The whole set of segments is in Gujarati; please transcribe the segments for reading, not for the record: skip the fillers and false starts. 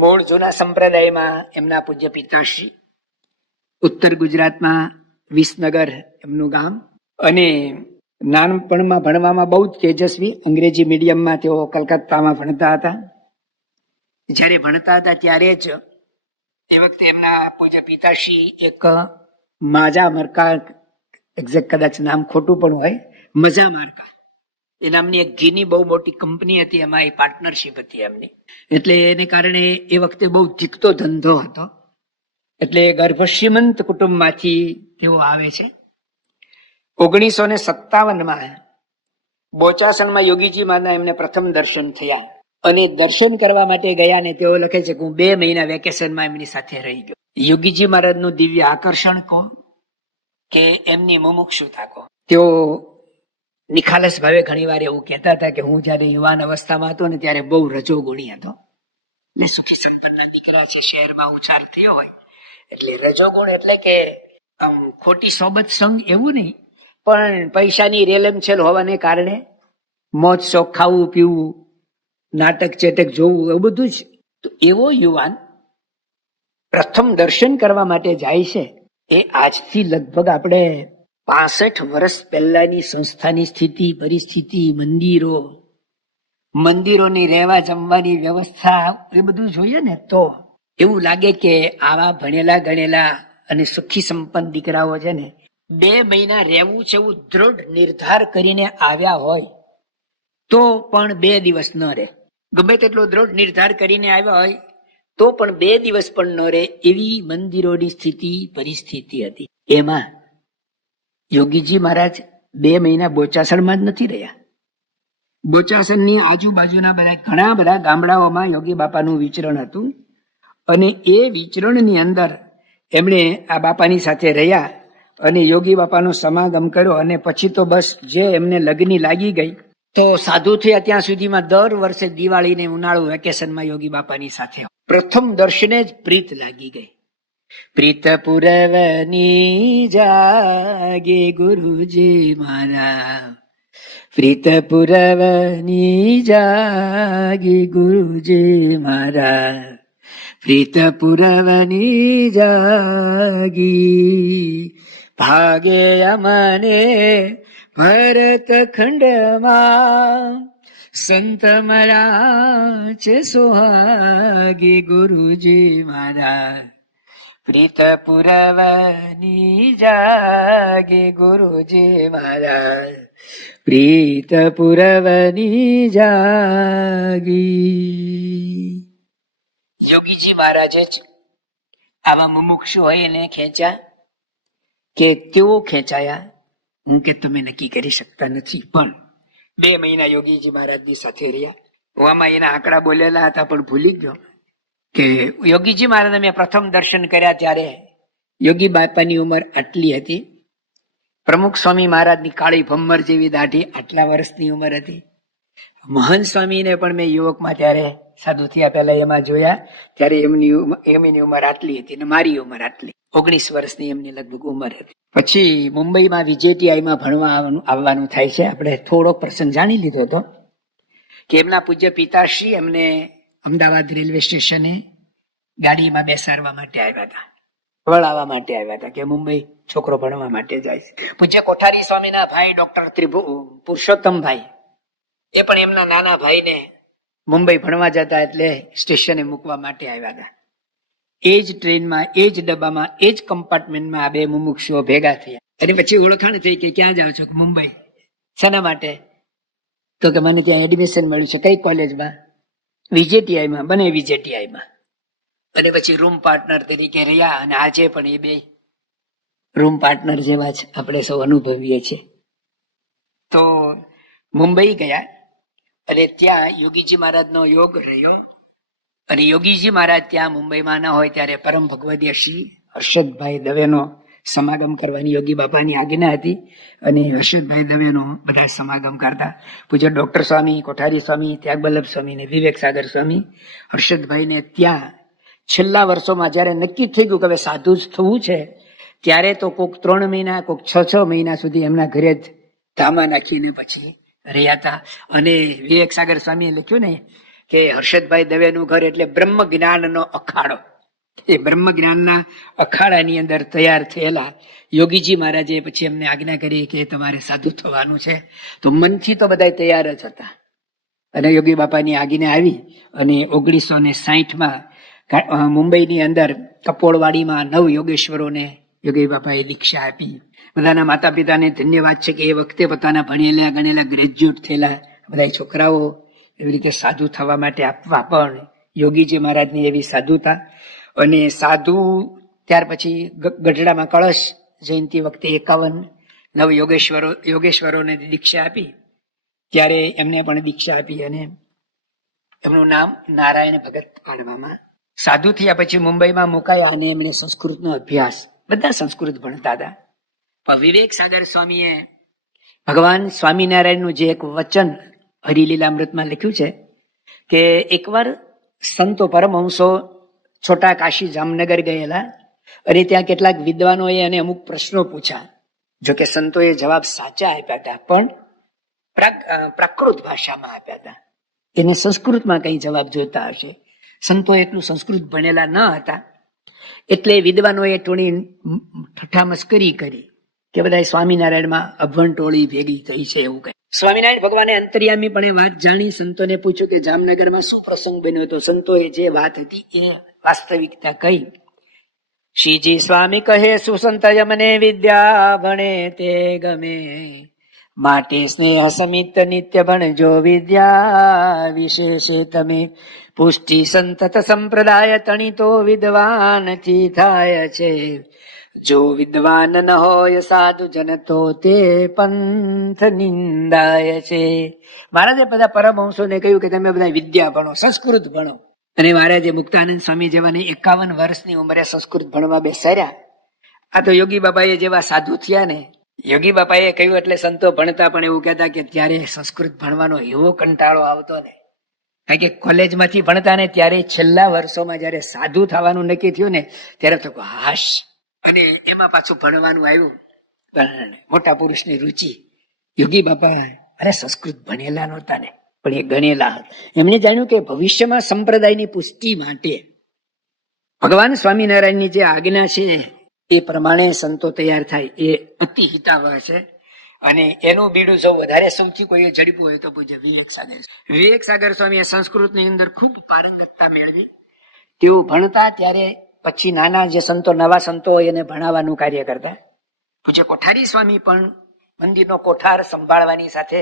મૂળ જૂના સંપ્રદાયમાં એમના પૂજ્ય પિતાશ્રી, ઉત્તર ગુજરાતમાં વિસનગર એમનું ગામ, અને નાનપણમાં ભણવામાં બહુ જ તેજસ્વી. અંગ્રેજી મીડિયમમાં તેઓ કલકત્તામાં ભણતા હતા. જ્યારે ભણતા હતા ત્યારે જ એ વખતે એમના પૂજ્ય પિતાશ્રી એક માજા મરકા, એક્ઝેક્ટ કદાચ નામ ખોટું પણ હોય, મજા માર્કા એ નામની એક ઘીની બહુ મોટી કંપની હતી, એમાં એ પાર્ટનરશિપ હતી એમની. એટલે એને કારણે એ વખતે બહુ જીકતો ધંધો હતો. એટલે ગર્ભશ્રીમંત કુટુંબમાંથી તેઓ આવે છે. 1957માં બોચાસણમાં યોગીજી મહારાજના એમને પ્રથમ દર્શન થયા, અને દર્શન કરવા માટે ગયા ને તેઓ લખે છે કે હું 2 મહિના વેકેશનમાં એમની સાથે રહી ગયો. યોગીજી મહારાજનું દિવ્ય આકર્ષણ કહો કે એમની મુમુક્ષુતા કહો. તેઓ નિખાલસ ભાવે ઘણી વાર એવું કહેતા હતા કે હું જયારે યુવાન અવસ્થામાં હતો ને ત્યારે બહુ રજોગુણી હતો. એટલે સુખી સંપન્નના દીકરા છે, શહેરમાં ઉછાર થયો હોય એટલે રજોગુણ એટલે કે ખોટી સોબત સંગ એવું નહીં, પણ પૈસાની રેલમછેલ હોવાને કારણે મોજ શોખ, ખાવું પીવું, નાટક ચેટક જોવું, એવું બધું જ. તો એવો યુવાન પ્રથમ દર્શન કરવા માટે જાય છે. એ આજથી લગભગ આપણે 65 વર્ષ પહેલાની સંસ્થાની સ્થિતિ, પરિસ્થિતિ, મંદિરોની રહેવા જમવાની વ્યવસ્થા, એ બધું જોઈએ ને તો એવું લાગે કે આવા ભણેલા ગણેલા અને સુખી સંપન્ન દીકરાઓ છે ને 2 મહિના રહેવું છે એવું દ્રઢ નિર્ધાર કરીને આવ્યા હોય તો પણ 2 દિવસ ન રહે. ગમે તેટલો દ્રઢ નિર્ધાર કરીને આવ્યા હોય તો પણ 2 દિવસ પણ ન રહે, એવી મંદિરોની સ્થિતિ, પરિસ્થિતિ હતી. એમાં યોગીજી મહારાજ 2 મહિના બોચાસણમાં જ નથી રહ્યા. બોચાસણની આજુબાજુના ઘણા બધા ગામડાઓમાં યોગી બાપાનું વિચરણ હતું, અને એ વિચરણની અંદર એમણે આ બાપાની સાથે રહ્યા અને યોગી બાપાનો સમાગમ કર્યો. અને પછી તો બસ જે એમને લગ્ની લાગી ગઈ, તો સાધુ થયા ત્યાં સુધીમાં દર વર્ષે દિવાળીને ઉનાળુ વેકેશનમાં યોગી બાપાની સાથે પ્રથમ દર્શને જ પ્રીત લાગી ગઈ. પ્રીત પુરવની જાગે ગુરુજી મારા, પ્રીત પુરવની જાગે ગુરુજી મારા, પ્રીત પુરવની જાગી, ભાગે અમને ભરત ખંડમાં, સંત મળ્યા છે સુહાગી ગુરુજી મારા, પ્રીત પુરવની જાગે ગુરુજી મારા, પ્રીત પુરવની જાગી. યોગીજી મહારાજે જ આવા મુમુક્ષુ હોય એને ખેંચ્યા કે તેઓ ખેંચાયા, હું કે તમે નક્કી કરી શકતા નથી. પણ 2 મહિના યોગીજી મહારાજની સાથે રહ્યા. હું આમાં એના આંકડા બોલેલા હતા પણ ભૂલી ગયો કે યોગીજી મહારાજને મેં પ્રથમ દર્શન કર્યા ત્યારે યોગી બાપાની ઉંમર આટલી હતી. પ્રમુખ સ્વામી મહારાજની કાળી ભમ્મર જેવી દાઢી, આટલા વર્ષની ઉંમર હતી. મહંત સ્વામીને પણ મેં યુવકમાં ત્યારે સાધુ થયા પહેલા એમાં જોયા, ત્યારે એમની ઉંમર આટલી હતી ને મારી ઉંમર આટલી, 19 વર્ષની એમની લગભગ ઉંમર હતી. પછી મુંબઈમાં VJTIમાં ભણવા આવવાનું થાય છે. આપણે થોડોક પ્રસંગ જાણી લીધો હતો કે એમના પૂજ્ય પિતાશ્રી એમને અમદાવાદ રેલવે સ્ટેશને ગાડીમાં બેસાડવા માટે આવ્યા હતા, વળાવવા માટે આવ્યા હતા કે મુંબઈ છોકરો ભણવા માટે જાય છે. પૂજ્ય કોઠારી સ્વામીના ભાઈ ડોક્ટર પુરુષોત્તમભાઈ એ પણ એમના નાના ભાઈને મુંબઈ ભણવા જતા એટલે સ્ટેશને મૂકવા માટે આવ્યા હતા. એ જ ટ્રેનમાં, એ જ ડબ્બામાં, એ જ કમ્પાર્ટમેન્ટમાં આ 2 મુમુક્ષુઓ ભેગા થયા. અને પછી ઓળખાણ થઈ કે ક્યાં જાઓ છો? મુંબઈ. શાના માટે? તો કે મને ત્યાં એડમિશન મળ્યું છે. કઈ કોલેજમાં? VJTIમાં. બને VJTIમાં. અને પછી રૂમ પાર્ટનર તરીકે રહ્યા, અને આજે પણ એ 2 રૂમ પાર્ટનર જેવા જ આપણે સૌ અનુભવીએ છીએ. તો મુંબઈ ગયા અને ત્યાં યોગીજી મહારાજનો યોગ રહ્યો. અને યોગીજી મહારાજ ત્યાં મુંબઈમાં ન હોય ત્યારે પરમ ભગવદીય શ્રી હર્ષદભાઈ દવેનો સમાગમ કરવાની યોગી બાપાની આજ્ઞા હતી, અને હર્ષદભાઈ દવેનો બધા સમાગમ કરતા. પૂજ્ય ડોક્ટર સ્વામી, કોઠારી સ્વામી, ત્યાગવલ્લભ સ્વામી ને વિવેક સાગર સ્વામી હર્ષદભાઈને ત્યાં છેલ્લા વર્ષોમાં જયારે નક્કી થઈ ગયું કે હવે સાધુ જ થવું છે, ત્યારે તો કોક 3 મહિના, કોક 6 મહિના સુધી એમના ઘરે જ ધામા નાખીને પછી રહ્યા હતા. અને વિવેક સાગર સ્વામીએ લખ્યું ને કે હર્ષદભાઈ દવેનું ઘર એટલે બ્રહ્મ જ્ઞાનનો અખાડો. એ બ્રહ્મ જ્ઞાનના અખાડાની અંદર તૈયાર થયેલા યોગીજી મહારાજે પછી એમને આજ્ઞા કરી કે તમારે સાધુ થવાનું છે. તો મનથી તો બધા તૈયાર જ હતા. અને યોગી બાપાની આજ્ઞા આવી અને 1960માં મુંબઈની અંદર કપોળવાડીમાં 9 યોગેશ્વરોને યોગી બાપાએ દીક્ષા આપી. બધાના માતા પિતાને ધન્યવાદ છે કે એ વખતે પોતાના ભણેલા ગણેલા ગ્રેજ્યુએટ થયેલા બધા છોકરાઓ એવી રીતે સાધુ થવા માટે આપવા પણ યોગીજી મહારાજની એવી સાધુતા. અને સાધુ ત્યાર પછી ગઢડામાં કળશ જયંતિ વખતે 51 યોગેશ્વરોને દીક્ષા આપી. ત્યારે એમને પણ દીક્ષા આપી અને એમનું નામ નારાયણ ભગત પાડવામાં. સાધુ થયા પછી મુંબઈમાં મુકાયા અને એમણે સંસ્કૃતનો અભ્યાસ, બધા સંસ્કૃત ભણતા હતા. પણ વિવેક સાગર સ્વામીએ ભગવાન સ્વામિનારાયણનું જે એક વચન હરિલીલામૃતમાં લખ્યું છે કે એકવાર સંતો પરમહંસો છોટા કાશી જામનગર ગયેલા અને ત્યાં કેટલાક વિદ્વાનોએ એને અમુક પ્રશ્નો પૂછ્યા. જોકે સંતોએ જવાબ સાચા આપ્યા હતા પણ પ્રાકૃત ભાષામાં આપ્યા હતા. એને સંસ્કૃતમાં કઈ જવાબ જોઈતા હશે. સંતો એટલું સંસ્કૃત ભણેલા ન હતા એટલે વિદ્વાનોએ થોડી ઠઠ્ઠામસ્કરી કરી કે બધા સ્વામિનારાયણમાં અભણ ટોળી ભેગી થઈ છે એવું કહે. સ્વામિનારાયણ ભગવાને અંતર્યામી પણ એ વાત જાણી સંતોને પૂછ્યું કે જામનગરમાં શું પ્રસંગ બન્યો હતો. સંતોએ જે વાત હતી એ વાસ્તવિકતા કહી. શ્રીજી સ્વામી કહે સુસંત મને વિદ્યા ભણે તે ગમે, માટે સ્નેહ સમિત નિત્ય ભણજો વિદ્યા વિશેષે તમે. પુષ્ટિ સંતત સંપ્રદાય તણીતો વિદ્વાનથી થાય છે, જો વિદ્વાન ન હોય સાધુ જન તો તે પંથ નિંદાય છે. મહારાજે બધા પરમહંસોને કહ્યું કે તમે બધા વિદ્યા ભણો, સંસ્કૃત ભણો. અને મહારાજે મુક્તાનંદ સ્વામી જેવાને 51 વર્ષની ઉંમરે સંસ્કૃત ભણવા બેસાડ્યા. આ તો યોગી બાપાએ જેવા સાધુ થયા ને, યોગી બાપાએ કહ્યું એટલે સંતો ભણતા પણ એવું કહેતા કે ત્યારે સંસ્કૃત ભણવાનો એવો કંટાળો આવતો ને, કારણ કે કોલેજમાંથી ભણતા ને ત્યારે છેલ્લા વર્ષોમાં જયારે સાધુ થવાનું નક્કી થયું ને ત્યારે તો હાશ. અને એમાં પાછું ભણવાનું આવ્યું. મોટા પુરુષની રુચિ. યોગી બાપા અરે સંસ્કૃત ભણેલા નહોતા ને પણ એ ગણેલા હતા. એમણે જાણ્યું કે ભવિષ્યમાં સંપ્રદાયની પુષ્ટિ માટે ભગવાન સ્વામિનારાયણની જે આજ્ઞા છે એ પ્રમાણે સંતો તૈયાર થાય એ અતિ હિતાવહ છે. અને એનું બીડું સૌ વધારે સૌથી કોઈ ઝડપ્યું હોય તો પૂજ્ય વિવેક સાગર. વિવેક સાગર સ્વામીએ સંસ્કૃતની અંદર ખૂબ પારંગતતા મેળવી. તેઓ ભણતા ત્યારે પછી નાના જે સંતો, નવા સંતો હોય એને ભણાવવાનું કાર્ય કરતા. પૂજ્ય કોઠારી સ્વામી પણ મંદિરનો કોઠાર સંભાળવાની સાથે,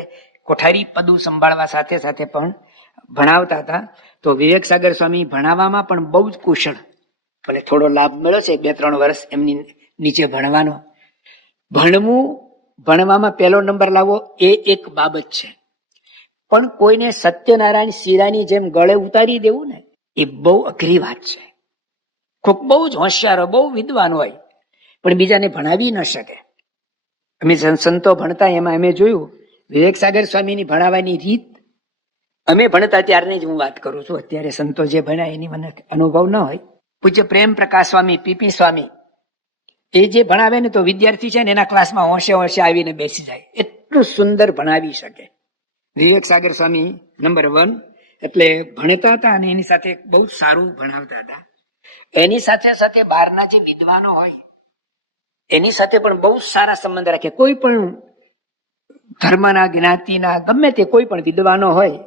કોઠારી પદું સંભાળવા સાથે સાથે પણ ભણાવતા હતા. તો વિવેક સાગર સ્વામી ભણાવવામાં પણ બહુ જ કુશળ. ભલે થોડો લાભ મળ્યો છે 2-3 વર્ષ એમની નીચે ભણવાનો. ભણવામાં પહેલો નંબર લાવવો એ એક બાબત છે, પણ કોઈને સત્યનારાયણ શીરાની જેમ ગળે ઉતારી દેવું ને એ બહુ અઘરી વાત છે. કોક બહુ જ હોશિયાર, બહુ વિદ્વાન હોય પણ બીજાને ભણાવી ન શકે. અમે સંતો ભણતા એમાં અમે જોયું વિવેક સાગર સ્વામીની ભણાવવાની રીત. અમે ભણતા ત્યારની જ હું વાત કરું છું, અત્યારે સંતો જે ભણ્યા એની મને અનુભવ ન હોય. પૂજ્ય પ્રેમ પ્રકાશ સ્વામી, પીપી સ્વામી, એ જે ભણાવે ને તો વિદ્યાર્થી છે ને એના ક્લાસમાં હોંશે આવીને બેસી જાય, એટલું સુંદર ભણાવી શકે. વિવેક સાગર સ્વામી નંબર 1 એટલે ભણતા હતા અને એની સાથે બહુ સારું ભણાવતા હતા. એની સાથે સાથે બહારના જે વિદ્વાનો હોય એની સાથે પણ બહુ સારા સંબંધ રાખે. કોઈ પણ ધર્મના, જ્ઞાતિના, ગમે તે કોઈ પણ વિદ્વાનો હોય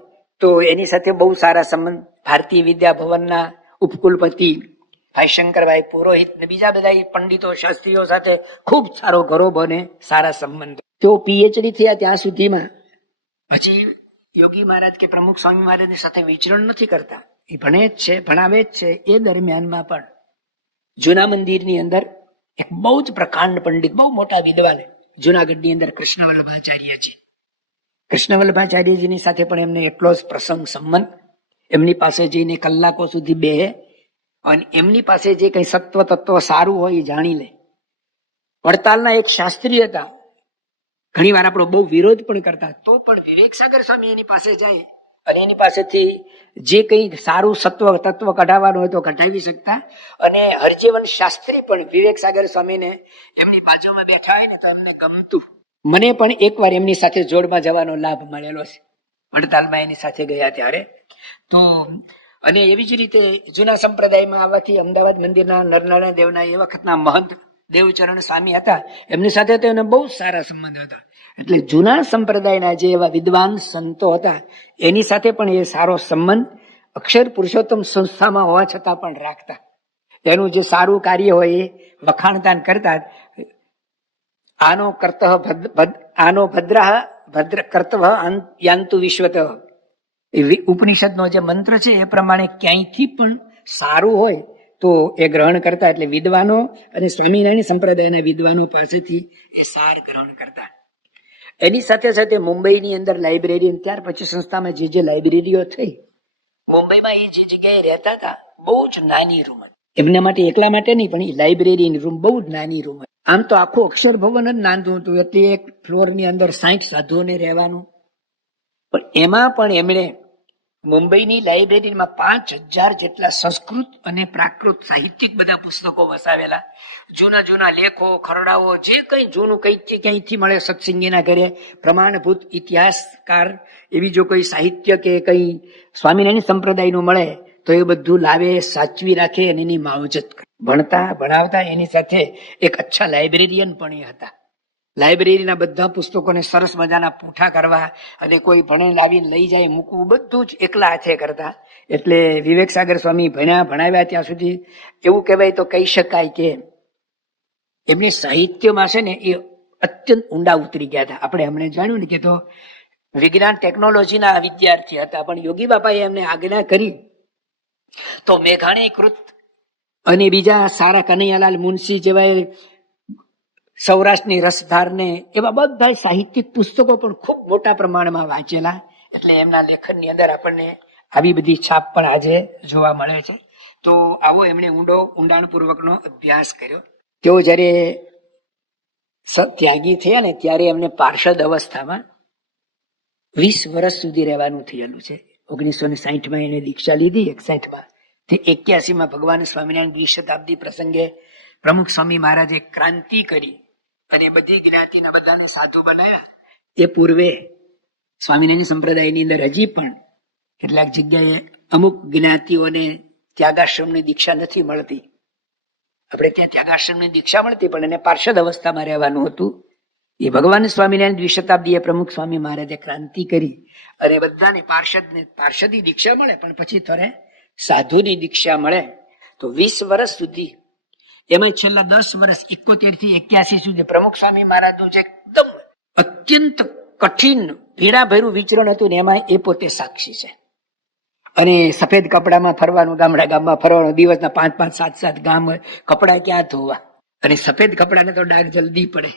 તો એની સાથે બહુ સારા સંબંધ. ભારતીય વિદ્યા ભવનના ઉપકુલપતિ ભાઈ શંકરભાઈ પુરોહિત ને બીજા બધા પંડિતો, શાસ્ત્રીઓ સાથે ખૂબ સારો ગરોબ અને સારા સંબંધ. તેઓ પીએચડી થયા ત્યાં સુધીમાં હજી યોગી મહારાજ કે પ્રમુખ સ્વામી મહારાજની સાથે વિચરણ નથી કરતા. એ ભણે જ છે, ભણાવે જ છે. એ દરમિયાનમાં પણ જૂના મંદિરની અંદર એક બહુ જ પ્રકાંડ પંડિત, બહુ મોટા વિદ્વાન જુનાગઢની અંદર કૃષ્ણવલ્લભાચાર્યજી. કૃષ્ણવલ્લભાચાર્યજીની સાથે પણ એમને એટલો જ પ્રસંગ સંબંધ. એમની પાસે જઈને કલાકો સુધી બેહે અને એમની પાસે જે કઈ સત્વ તત્વ સારું હોય એ જાણી લે. વડતાલના એક શાસ્ત્રી હતા, ઘણી વાર આપણો બહુ વિરોધ પણ કરતા, તો પણ વિવેક સાગર સ્વામી એની પાસે જાય અને એની પાસેથી જે કઈ સારું સત્વ તત્વ કઢાવવાનું હોય તો કઢાવી શકતા. અને હરજીવન શાસ્ત્રી પણ વિવેક સાગર સ્વામીને એમની બાજુમાં બેઠા હોય ને તો એમને ગમતું. મને પણ એકવાર એમની સાથે જોડમાં જવાનો લાભ મળેલો છે. વડતાલમાં એની સાથે ગયા ત્યારે. તો અને એવી જ રીતે જૂના સંપ્રદાયમાં આવવાથી અમદાવાદ મંદિરના નરનારાયણ દેવના એ વખતના મહંત દેવચરણ સ્વામી હતા, એમની સાથે તો એને બહુ સારા સંબંધ હતા. એટલે જૂના સંપ્રદાયના જે એવા વિદ્વાન સંતો હતા એની સાથે પણ એ સારો સંબંધ અક્ષર પુરુષોત્તમ સંસ્થામાં હોવા છતાં પણ રાખતા. એનું જે સારું કાર્ય હોય એ વખાણતા કરતા. આનો કર્તઃ આનો ભદ્ર કર્તવ્ યાંતુ વિશ્વત, ઉપનિષદનો જે મંત્ર છે એ પ્રમાણે ક્યાંયથી પણ સારું હોય તો એ ગ્રહણ કરતા. એટલે વિદ્વાનો અને સ્વામિનારાયણ સંપ્રદાયના વિદ્વાનો પાસેથી એ સાર ગ્રહણ કરતા. એની સાથે સાથે મુંબઈની અંદર લાઇબ્રેરી, ત્યાર પછી સંસ્થામાં જે લાઇબ્રેરીઓ થઈ, મુંબઈમાં એ જે જગ્યાએ રહેતા હતા બહુ જ નાની રૂમ હતી. એમના માટે એકલા માટે નહીં, પણ એ લાઇબ્રેરીની રૂમ બહુ જ નાની રૂમ હતી. આમ તો આખું અક્ષર ભવન જ નાનું હતું, એટલે એક ફ્લોરની અંદર 60 સાધુઓને રહેવાનું. પણ એમાં પણ એમણે મુંબઈની લાઇબ્રેરીમાં 5000 જેટલા સંસ્કૃત અને પ્રાકૃત સાહિત્યિક બધા પુસ્તકો વસાવેલા. જૂના જૂના લેખો, ખરડાઓ, જે કઈ જૂનું ક્યાંયથી મળે, સત્સંગીના ઘરે પ્રમાણભૂત ઇતિહાસકાર એવી જો કોઈ સાહિત્ય કે કઈ સ્વામિનારાયણ સંપ્રદાયનું મળે તો એ બધું લાવે, સાચવી રાખે અને એની માવજત કરે. ભણતા ભણાવતા, એની સાથે એક અચ્છા લાઇબ્રેરિયન પણ એ હતા. લાઇબ્રેરીના બધા પુસ્તકોને સરસ મજાના પૂઠા કરવા અને કોઈ ભણે લાવીને લઈ જાય મૂકવું બધું જ એકલા હાથે કરતા. એટલે વિવેક સાગર સ્વામી ભણાવ્યા ત્યાં સુધી એવું કહેવાય તો કહી શકાય કે એમની સાહિત્યમાં છે ને એ અત્યંત ઊંડા ઉતરી ગયા હતા. આપણે હમણાં જાણ્યું ને કે તો વિજ્ઞાન ટેકનોલોજીના વિદ્યાર્થી હતા, પણ યોગી બાપાએ એમને આજ્ઞા કરી તો મેઘાણી કૃત અને બીજા સારા કનૈયાલાલ મુનશી જેવા સૌરાષ્ટ્રની રસધારને એવા બધા સાહિત્યિક પુસ્તકો પણ ખૂબ મોટા પ્રમાણમાં વાંચેલા. એટલે એમના લેખનની અંદર આપણને આવી બધી છાપ પણ આજે જોવા મળે છે. તો આવો એમણે ઊંડાણપૂર્વકનો અભ્યાસ કર્યો. તેઓ જયારે ત્યાગી થયા ને ત્યારે એમને પાર્ષદ અવસ્થામાં 20 વર્ષ સુધી રહેવાનું થયેલું છે. 1960માં એને દીક્ષા લીધી, 61માં તે 81માં ભગવાન સ્વામિનારાયણ દ્વિશતાબ્દી પ્રસંગે પ્રમુખ સ્વામી મહારાજે ક્રાંતિ કરી અને બધી જ્ઞાતિના બધાને સાધુ બનાવ્યા. એ પૂર્વે સ્વામિનારાયણ સંપ્રદાયની અંદર હજી પણ કેટલાક જગ્યાએ અમુક જ્ઞાતિઓને ત્યાગાશ્રમની દીક્ષા નથી મળતી. આપણે ત્યાં ત્યાગાશ્રમની દીક્ષા મળતી, પણ એને પાર્ષદ અવસ્થામાં રહેવાનું હતું. એ ભગવાન સ્વામિનારાયણ દ્વિશતાબ્દીએ પ્રમુખ સ્વામી મહારાજે ક્રાંતિ કરી અને બધાને પાર્ષદી દીક્ષા મળે, પણ પછી થોડે સાધુની દીક્ષા મળે. તો 20 વર્ષ સુધી, એમાં છેલ્લા 10 વર્ષ 71 થી 81 સુધી પ્રમુખ સ્વામી મહારાજનું જે એકદમ અત્યંત કઠિન પીડાભર્યું વિચરણ હતું ને એમાં એ પોતે સાક્ષી છે. અને સફેદ કપડામાં ફરવાનું, ગામમાં ફરવાનું, દિવસના 5-5, 7-7 ગામ, કપડા ક્યાં ધોવા, અને સફેદ કપડાને તો ડાઘ જલ્દી પડે.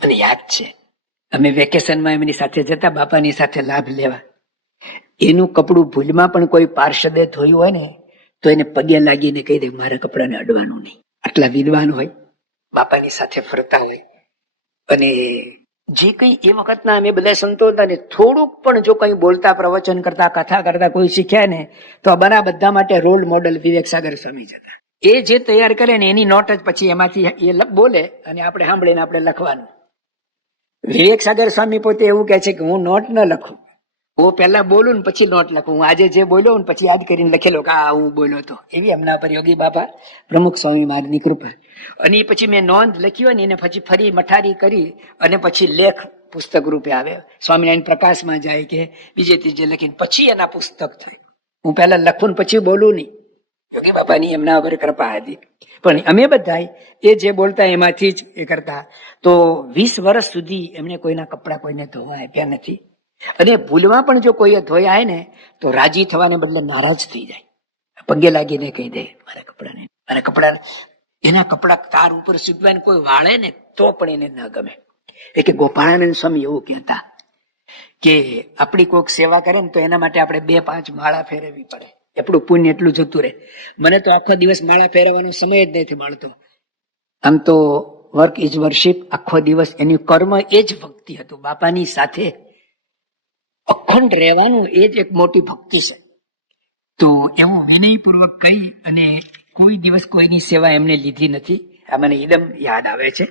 અને યાદ છે અમે વેકેશનમાં એમની સાથે જતા, બાપાની સાથે લાભ લેવા. એનું કપડું ભૂલમાં પણ કોઈ પાર્ષદે ધોયું હોય ને તો એને પગે લાગીને કહી દે મારા કપડાને અડવાનું નહીં. આટલા વિદ્વાન હોય, બાપાની સાથે ફરતા હોય. અને જે કઈ એ વખતના અમે બધા સંતો હતા ને, થોડુંક પણ જો કઈ બોલતા, પ્રવચન કરતા, કથા કરતા કોઈ શીખ્યા ને તો અમારા બધા માટે રોલ મોડલ વિવેક સાગર સ્વામી જ હતા. એ જે તૈયાર કરે ને એની નોટ જ પછી એમાંથી એ બોલે અને આપણે સાંભળીને આપણે લખવાનું. વિવેક સાગર સ્વામી પોતે એવું કહે છે કે હું નોટ ન લખું, હું પહેલા બોલું ને પછી નોટ લખું. હું આજે જે બોલ્યો ને પછી યાદ કરીને લખેલો કે આ હું બોલ્યો હતો. એવી એમના પર યોગી બાપા પ્રમુખ સ્વામી મહારાજની કૃપા. અને પછી મેં નોંધ લખી હોય ને એને પછી ફરી મઠારી કરી અને પછી લેખ પુસ્તક રૂપે આવે. સ્વામિનારાયણ પ્રકાશમાં જાય કે બીજે ત્રીજે લખીને પછી એના પુસ્તક થાય. હું પહેલા લખું ને પછી બોલું નહીં. યોગી બાપાની એમના ઉપર કૃપા હતી. પણ અમે બધા એ જે બોલતા એમાંથી જ એ કરતા. તો 20 વર્ષ સુધી એમણે કોઈના કપડા કોઈને ધોવા આપ્યા નથી. અને ભૂલમાં પણ જો કોઈ ધોયા હોય ને તો રાજી થવાને બદલે નારાજ થઈ જાય, પગે લાગીને કહી દે મારા કપડા. એના કપડા તાર ઉપર સૂકવાને કોઈ વાળે ને તો પણ એને ન ગમે. કે ગોપાળાનંદ સ્વામી એવું કહેતા કે આપણી કોઈક સેવા કરે ને તો એના માટે આપણે 2-5 માળા ફેરવવી પડે, એટલું પુણ્ય એટલું જતું રહે. મને તો આખો દિવસ માળા ફેરવવાનો સમય જ નથી મળતો. આમ તો વર્ક ઇઝ વર્શિપ, આખો દિવસ એનું કર્મ એ જ ભક્તિ હતું. બાપાની સાથે અખંડ રહેવાનું એ જ એક મોટી ભક્તિ છે. તો એવું વિનયપૂર્વક કહી અને કોઈ દિવસ કોઈની સેવા એમને લીધી નથી. આ મને એકદમ યાદ આવે છે.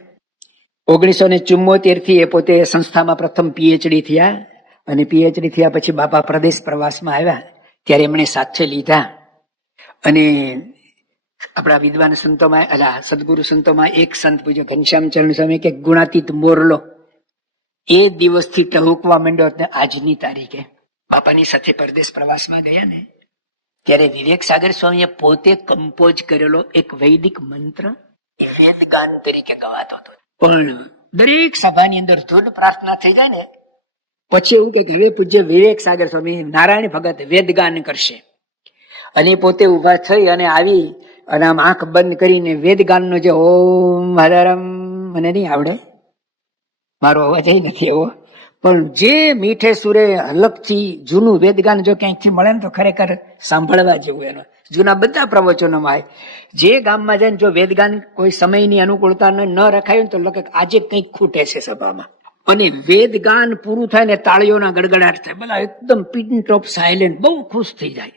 1974 થી એ પોતે સંસ્થામાં પ્રથમ PhD થયા અને પીએચડી થયા પછી બાપા પ્રદેશ પ્રવાસમાં આવ્યા ત્યારે એમણે સાથે લીધા. અને આપણા વિદ્વાન સંતોમાં સદગુરુ સંતોમાં એક સંત પૂજ્ય ઘનશ્યામ ચરણ સ્વામી કે ગુણાતીત મોરલો એ દિવસથી ટહુકવા માંડ્યો. આજની તારીખે બાપાની સાથે પરદેશ પ્રવાસમાં ગયા ને ત્યારે વિવેક સાગર સ્વામીએ પોતે કમ્પોઝ કરેલો એક વૈદિક મંત્ર વેદ ગાન તરીકે ગવાતો હતો. પણ દરેક સભાની અંદર ધૂન પ્રાર્થના થઈ જાય ને પછી એવું કે હવે પૂજ્ય વિવેક સાગર સ્વામી નારાયણ ભગત વેદગાન કરશે. અને પોતે ઉભા થઈ અને આવી અને આમ આંખ બંધ કરીને વેદગાનનો જે ઓમ હરરમ, મને નહીં આવડે, મારો અવાજ નથી એવો, પણ જે મીઠે સુરે અલગથી જૂનું વેદગાન જો ક્યાંકથી મળે ને તો ખરેખર સાંભળવા જેવું. એનો જૂના બધા પ્રવચનોમાં જે ગામમાં જાય ને જો વેદગાન કોઈ સમયની અનુકૂળતા ન રખાયું તો લગભગ આજે કંઈક ખૂટે છે સભામાં. અને વેદગાન પૂરું થાય ને તાળીઓના ગડગડાટ થાય, બધા એકદમ પિન ટોપ સાયલેન્ટ, બહુ ખુશ થઈ જાય.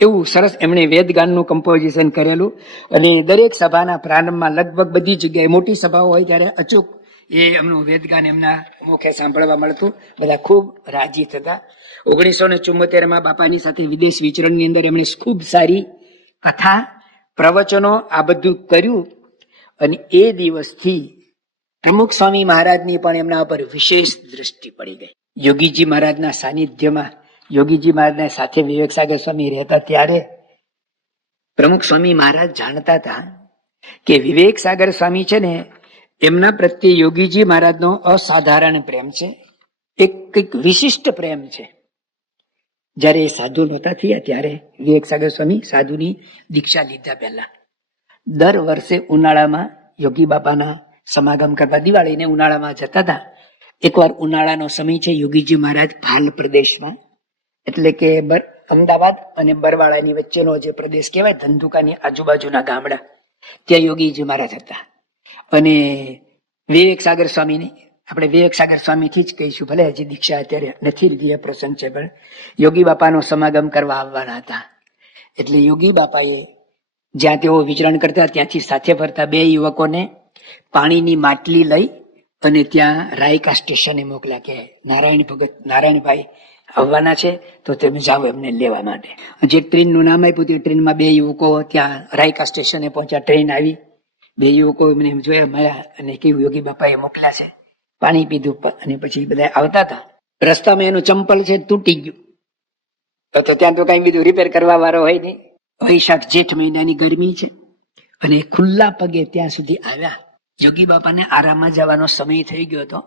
એવું સરસ એમણે વેદગાનનું કમ્પોઝિશન કરેલું. અને દરેક સભાના પ્રારંભમાં લગભગ બધી જગ્યાએ મોટી સભાઓ હોય ત્યારે અચૂક એ એમનું વેદગાન એમના મુખે સાંભળવા મળતું. બધા ખૂબ રાજી થતા. 1974માં બાપાની સાથે વિદેશ વિચરણની અંદર એમણે ખૂબ સારી કથા પ્રવચનો આ બધું કર્યું. અને એ દિવસથી પ્રમુખ સ્વામી મહારાજની પણ એમના ઉપર વિશેષ દ્રષ્ટિ પડી ગઈ. યોગીજી મહારાજના સાનિધ્યમાં યોગીજી મહારાજના સાથે વિવેક સાગર સ્વામી રહેતા ત્યારે પ્રમુખ સ્વામી મહારાજ જાણતા હતા કે વિવેક સાગર સ્વામી છે ને એમના પ્રત્યે યોગીજી મહારાજનો અસાધારણ પ્રેમ છે, એક કંઈક વિશિષ્ટ પ્રેમ છે. જયારે એ સાધુ નહોતા થયા ત્યારે વિવેક સાગર સ્વામી સાધુની દીક્ષા લીધા પહેલા દર વર્ષે ઉનાળામાં યોગી બાપાના સમાગમ કરવા દિવાળીને ઉનાળામાં જતા હતા. એકવાર ઉનાળાનો સમય છે, યોગીજી મહારાજ ભાલ પ્રદેશમાં, એટલે કે અમદાવાદ અને બરવાળાની વચ્ચેનો જે પ્રદેશ કહેવાય, ધંધુકાની આજુબાજુના ગામડા, ત્યાં યોગીજી મહારાજ હતા. અને વિવેક સાગર સ્વામીને આપણે વિવેક સાગર સ્વામીથી જ કહીશું, ભલે હજી દીક્ષા અત્યારે નથી લીધી, એ પ્રસંગ છે, પણ યોગી બાપાનો સમાગમ કરવા આવવાના હતા. એટલે યોગી બાપાએ જ્યાં તેઓ વિચરણ કરતા ત્યાંથી સાથે ફરતા બે યુવકોને પાણીની માટલી લઈ અને ત્યાં રાયકા સ્ટેશને મોકલ્યા કે નારાયણભાઈ આવવાના છે તો તમે જાઓ એમને લેવા માટે. જે ટ્રેનનું નામ આપ્યું તે ટ્રેનમાં બે યુવકો ત્યાં રાયકા સ્ટેશને પહોંચ્યા. ટ્રેન આવી, બે યુવકો એમને જોયા, મળ્યા અને કેવું યોગી બાપાએ મોકલ્યા છે. પાણી પીધું અને પછી બધા આવતા હતા. રસ્તામાં એનું ચંપલ છે તૂટી ગયું, તો ત્યાં તો કઈ બીજું રિપેર કરવા વાળો હોય નહીં. વૈશાખ જેઠ મહિનાની ગરમી છે અને ખુલ્લા પગે ત્યાં સુધી આવ્યા. યોગી બાપાને આરામમાં જવાનો સમય થઈ ગયો હતો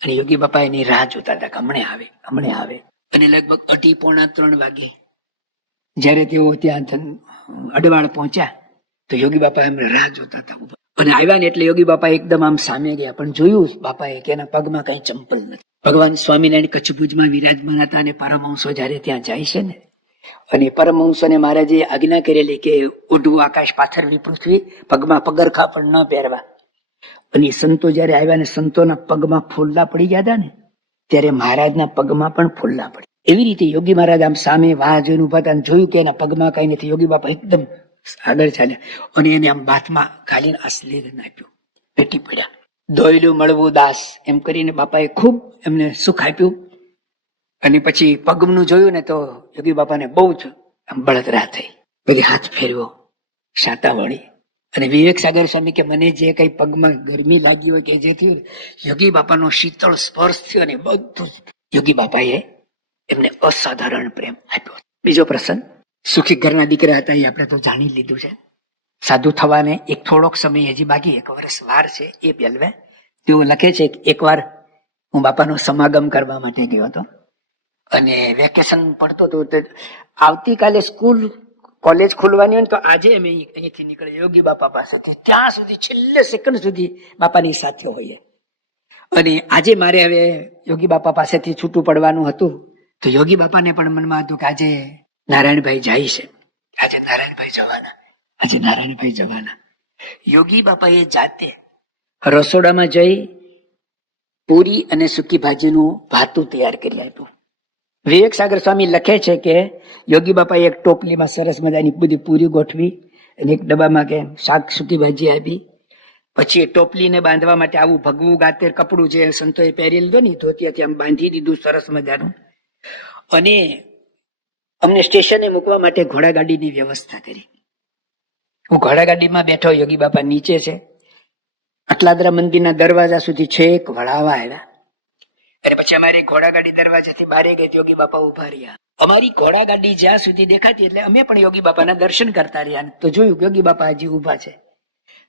અને યોગી બાપા એની રાહ જોતા હતા કે હમણે આવે. અને લગભગ 2:30-3 વાગે જયારે તેઓ ત્યાં અડવાળ પહોંચ્યા તો યોગી બાપા એમને રાહ જોતા હતા. અને આવ્યા ને એટલે યોગી બાપા એકદમ આમ સામે ગયા, પણ જોયું બાપાએ કે એના પગમાં કઈ ચંપલ નથી. ભગવાન સ્વામિનારાયણ કચ્છભુજમાં વિરાજમાન હતા અને પરમહંસો જયારે ત્યાં જાય છે ને, અને પરમહંસોને મહારાજે આજ્ઞા કરેલી કે ઉડવું આકાશ, પાથરવી પૃથ્વી, પગમાં પગરખા પણ ન પહેરવા. અને સંતો જયારે આવ્યા ને સંતોના પગમાં ફોલ્લા પડી ગયા હતા ને ત્યારે મહારાજના પગમાં પણ ફોલ્લા પડી. એવી રીતે યોગી મહારાજ આમ સામે વાહ જોઈને ઉભા હતા, જોયું કે એના પગમાં કઈ નથી. યોગી બાપા એકદમ આગળ ચાલ્યા અને એને આમ બાથમાં ઘાલીને આશીર્વાદ આપ્યું. પેટી પડ્યા. દોયલું મળવું દાસ એમ કરીને બાપાએ ખૂબ એમને સુખ આપ્યું. અને પછી પગનું જોયું ને તો યોગી બાપાને બહુ જ બળતરા થઈ. બધી હાથ ફેરવો, શાતા વળી. અને વિવેક સાગર સ્વામી કે મને જે કઈ પગમાં ગરમી લાગી હોય કે જે થયું, યોગી બાપાનો શીતળ સ્પર્શ થયો અને બધું જ યોગી બાપાએ એમને અસાધારણ પ્રેમ આપ્યો. બીજો પ્રસંગ, સુખી ઘરના દીકરા હતા, એ આપણે તો જાણી લીધું છે. સાધુ થવાને એક થોડોક સમય હજી બાકી, 1 વર્ષ વાર છે. એ પહેલવે તેઓ લખે છે કે એકવાર હું બાપાનો સમાગમ કરવા માટે ગયો હતો અને વેકેશન પડતો હતો. આવતીકાલે સ્કૂલ કોલેજ ખુલવાની હોય ને તો આજે અમે અહીંથી નીકળે યોગી બાપા પાસેથી, ત્યાં સુધી છેલ્લે સેકન્ડ સુધી બાપાની સાથે હોઈએ. અને આજે મારે હવે યોગી બાપા પાસેથી છૂટું પડવાનું હતું તો યોગી બાપાને પણ મનમાં હતું કે આજે નારાયણભાઈ જાય છે, આજે નારાયણભાઈ જવાના. યોગી બાપાએ જાતે રસોડામાં જઈ પૂરી અને સૂકી ભાજીનું ભાતું તૈયાર કરી આપ્યું. વિવેક સાગર સ્વામી લખે છે કે યોગી બાપાએ એક ટોપલીમાં સરસ મજાની બધી પૂરી ગોઠવી અને એક ડબ્બામાં કે શાક સૂકી ભાજી આપી પછી એ ટોપલીને બાંધવા માટે આવું ભગવું ગાતેર કપડું જે સંતોએ પહેરી લીધું ને ધોતિયાથી આમ બાંધી દીધું સરસ મજાનું. અને અમને સ્ટેશને મૂકવા માટે ઘોડાગાડીની વ્યવસ્થા કરી. હું ઘોડાગાડીમાં બેઠો, યોગી બાપા નીચે છે. અટલાદરા મંદિરના દરવાજા સુધી છેક વળાવા આવ્યા. અને પછી અમારી ઘોડાગાડી દરવાજાથી બારે ગઈ, યોગી બાપા ઉભા રહ્યા. અમારી ઘોડાગાડી જ્યાં સુધી દેખાતી એટલે અમે પણ યોગી બાપાના દર્શન કરતા રહ્યા. તો જોયું યોગી બાપા હજી ઉભા છે.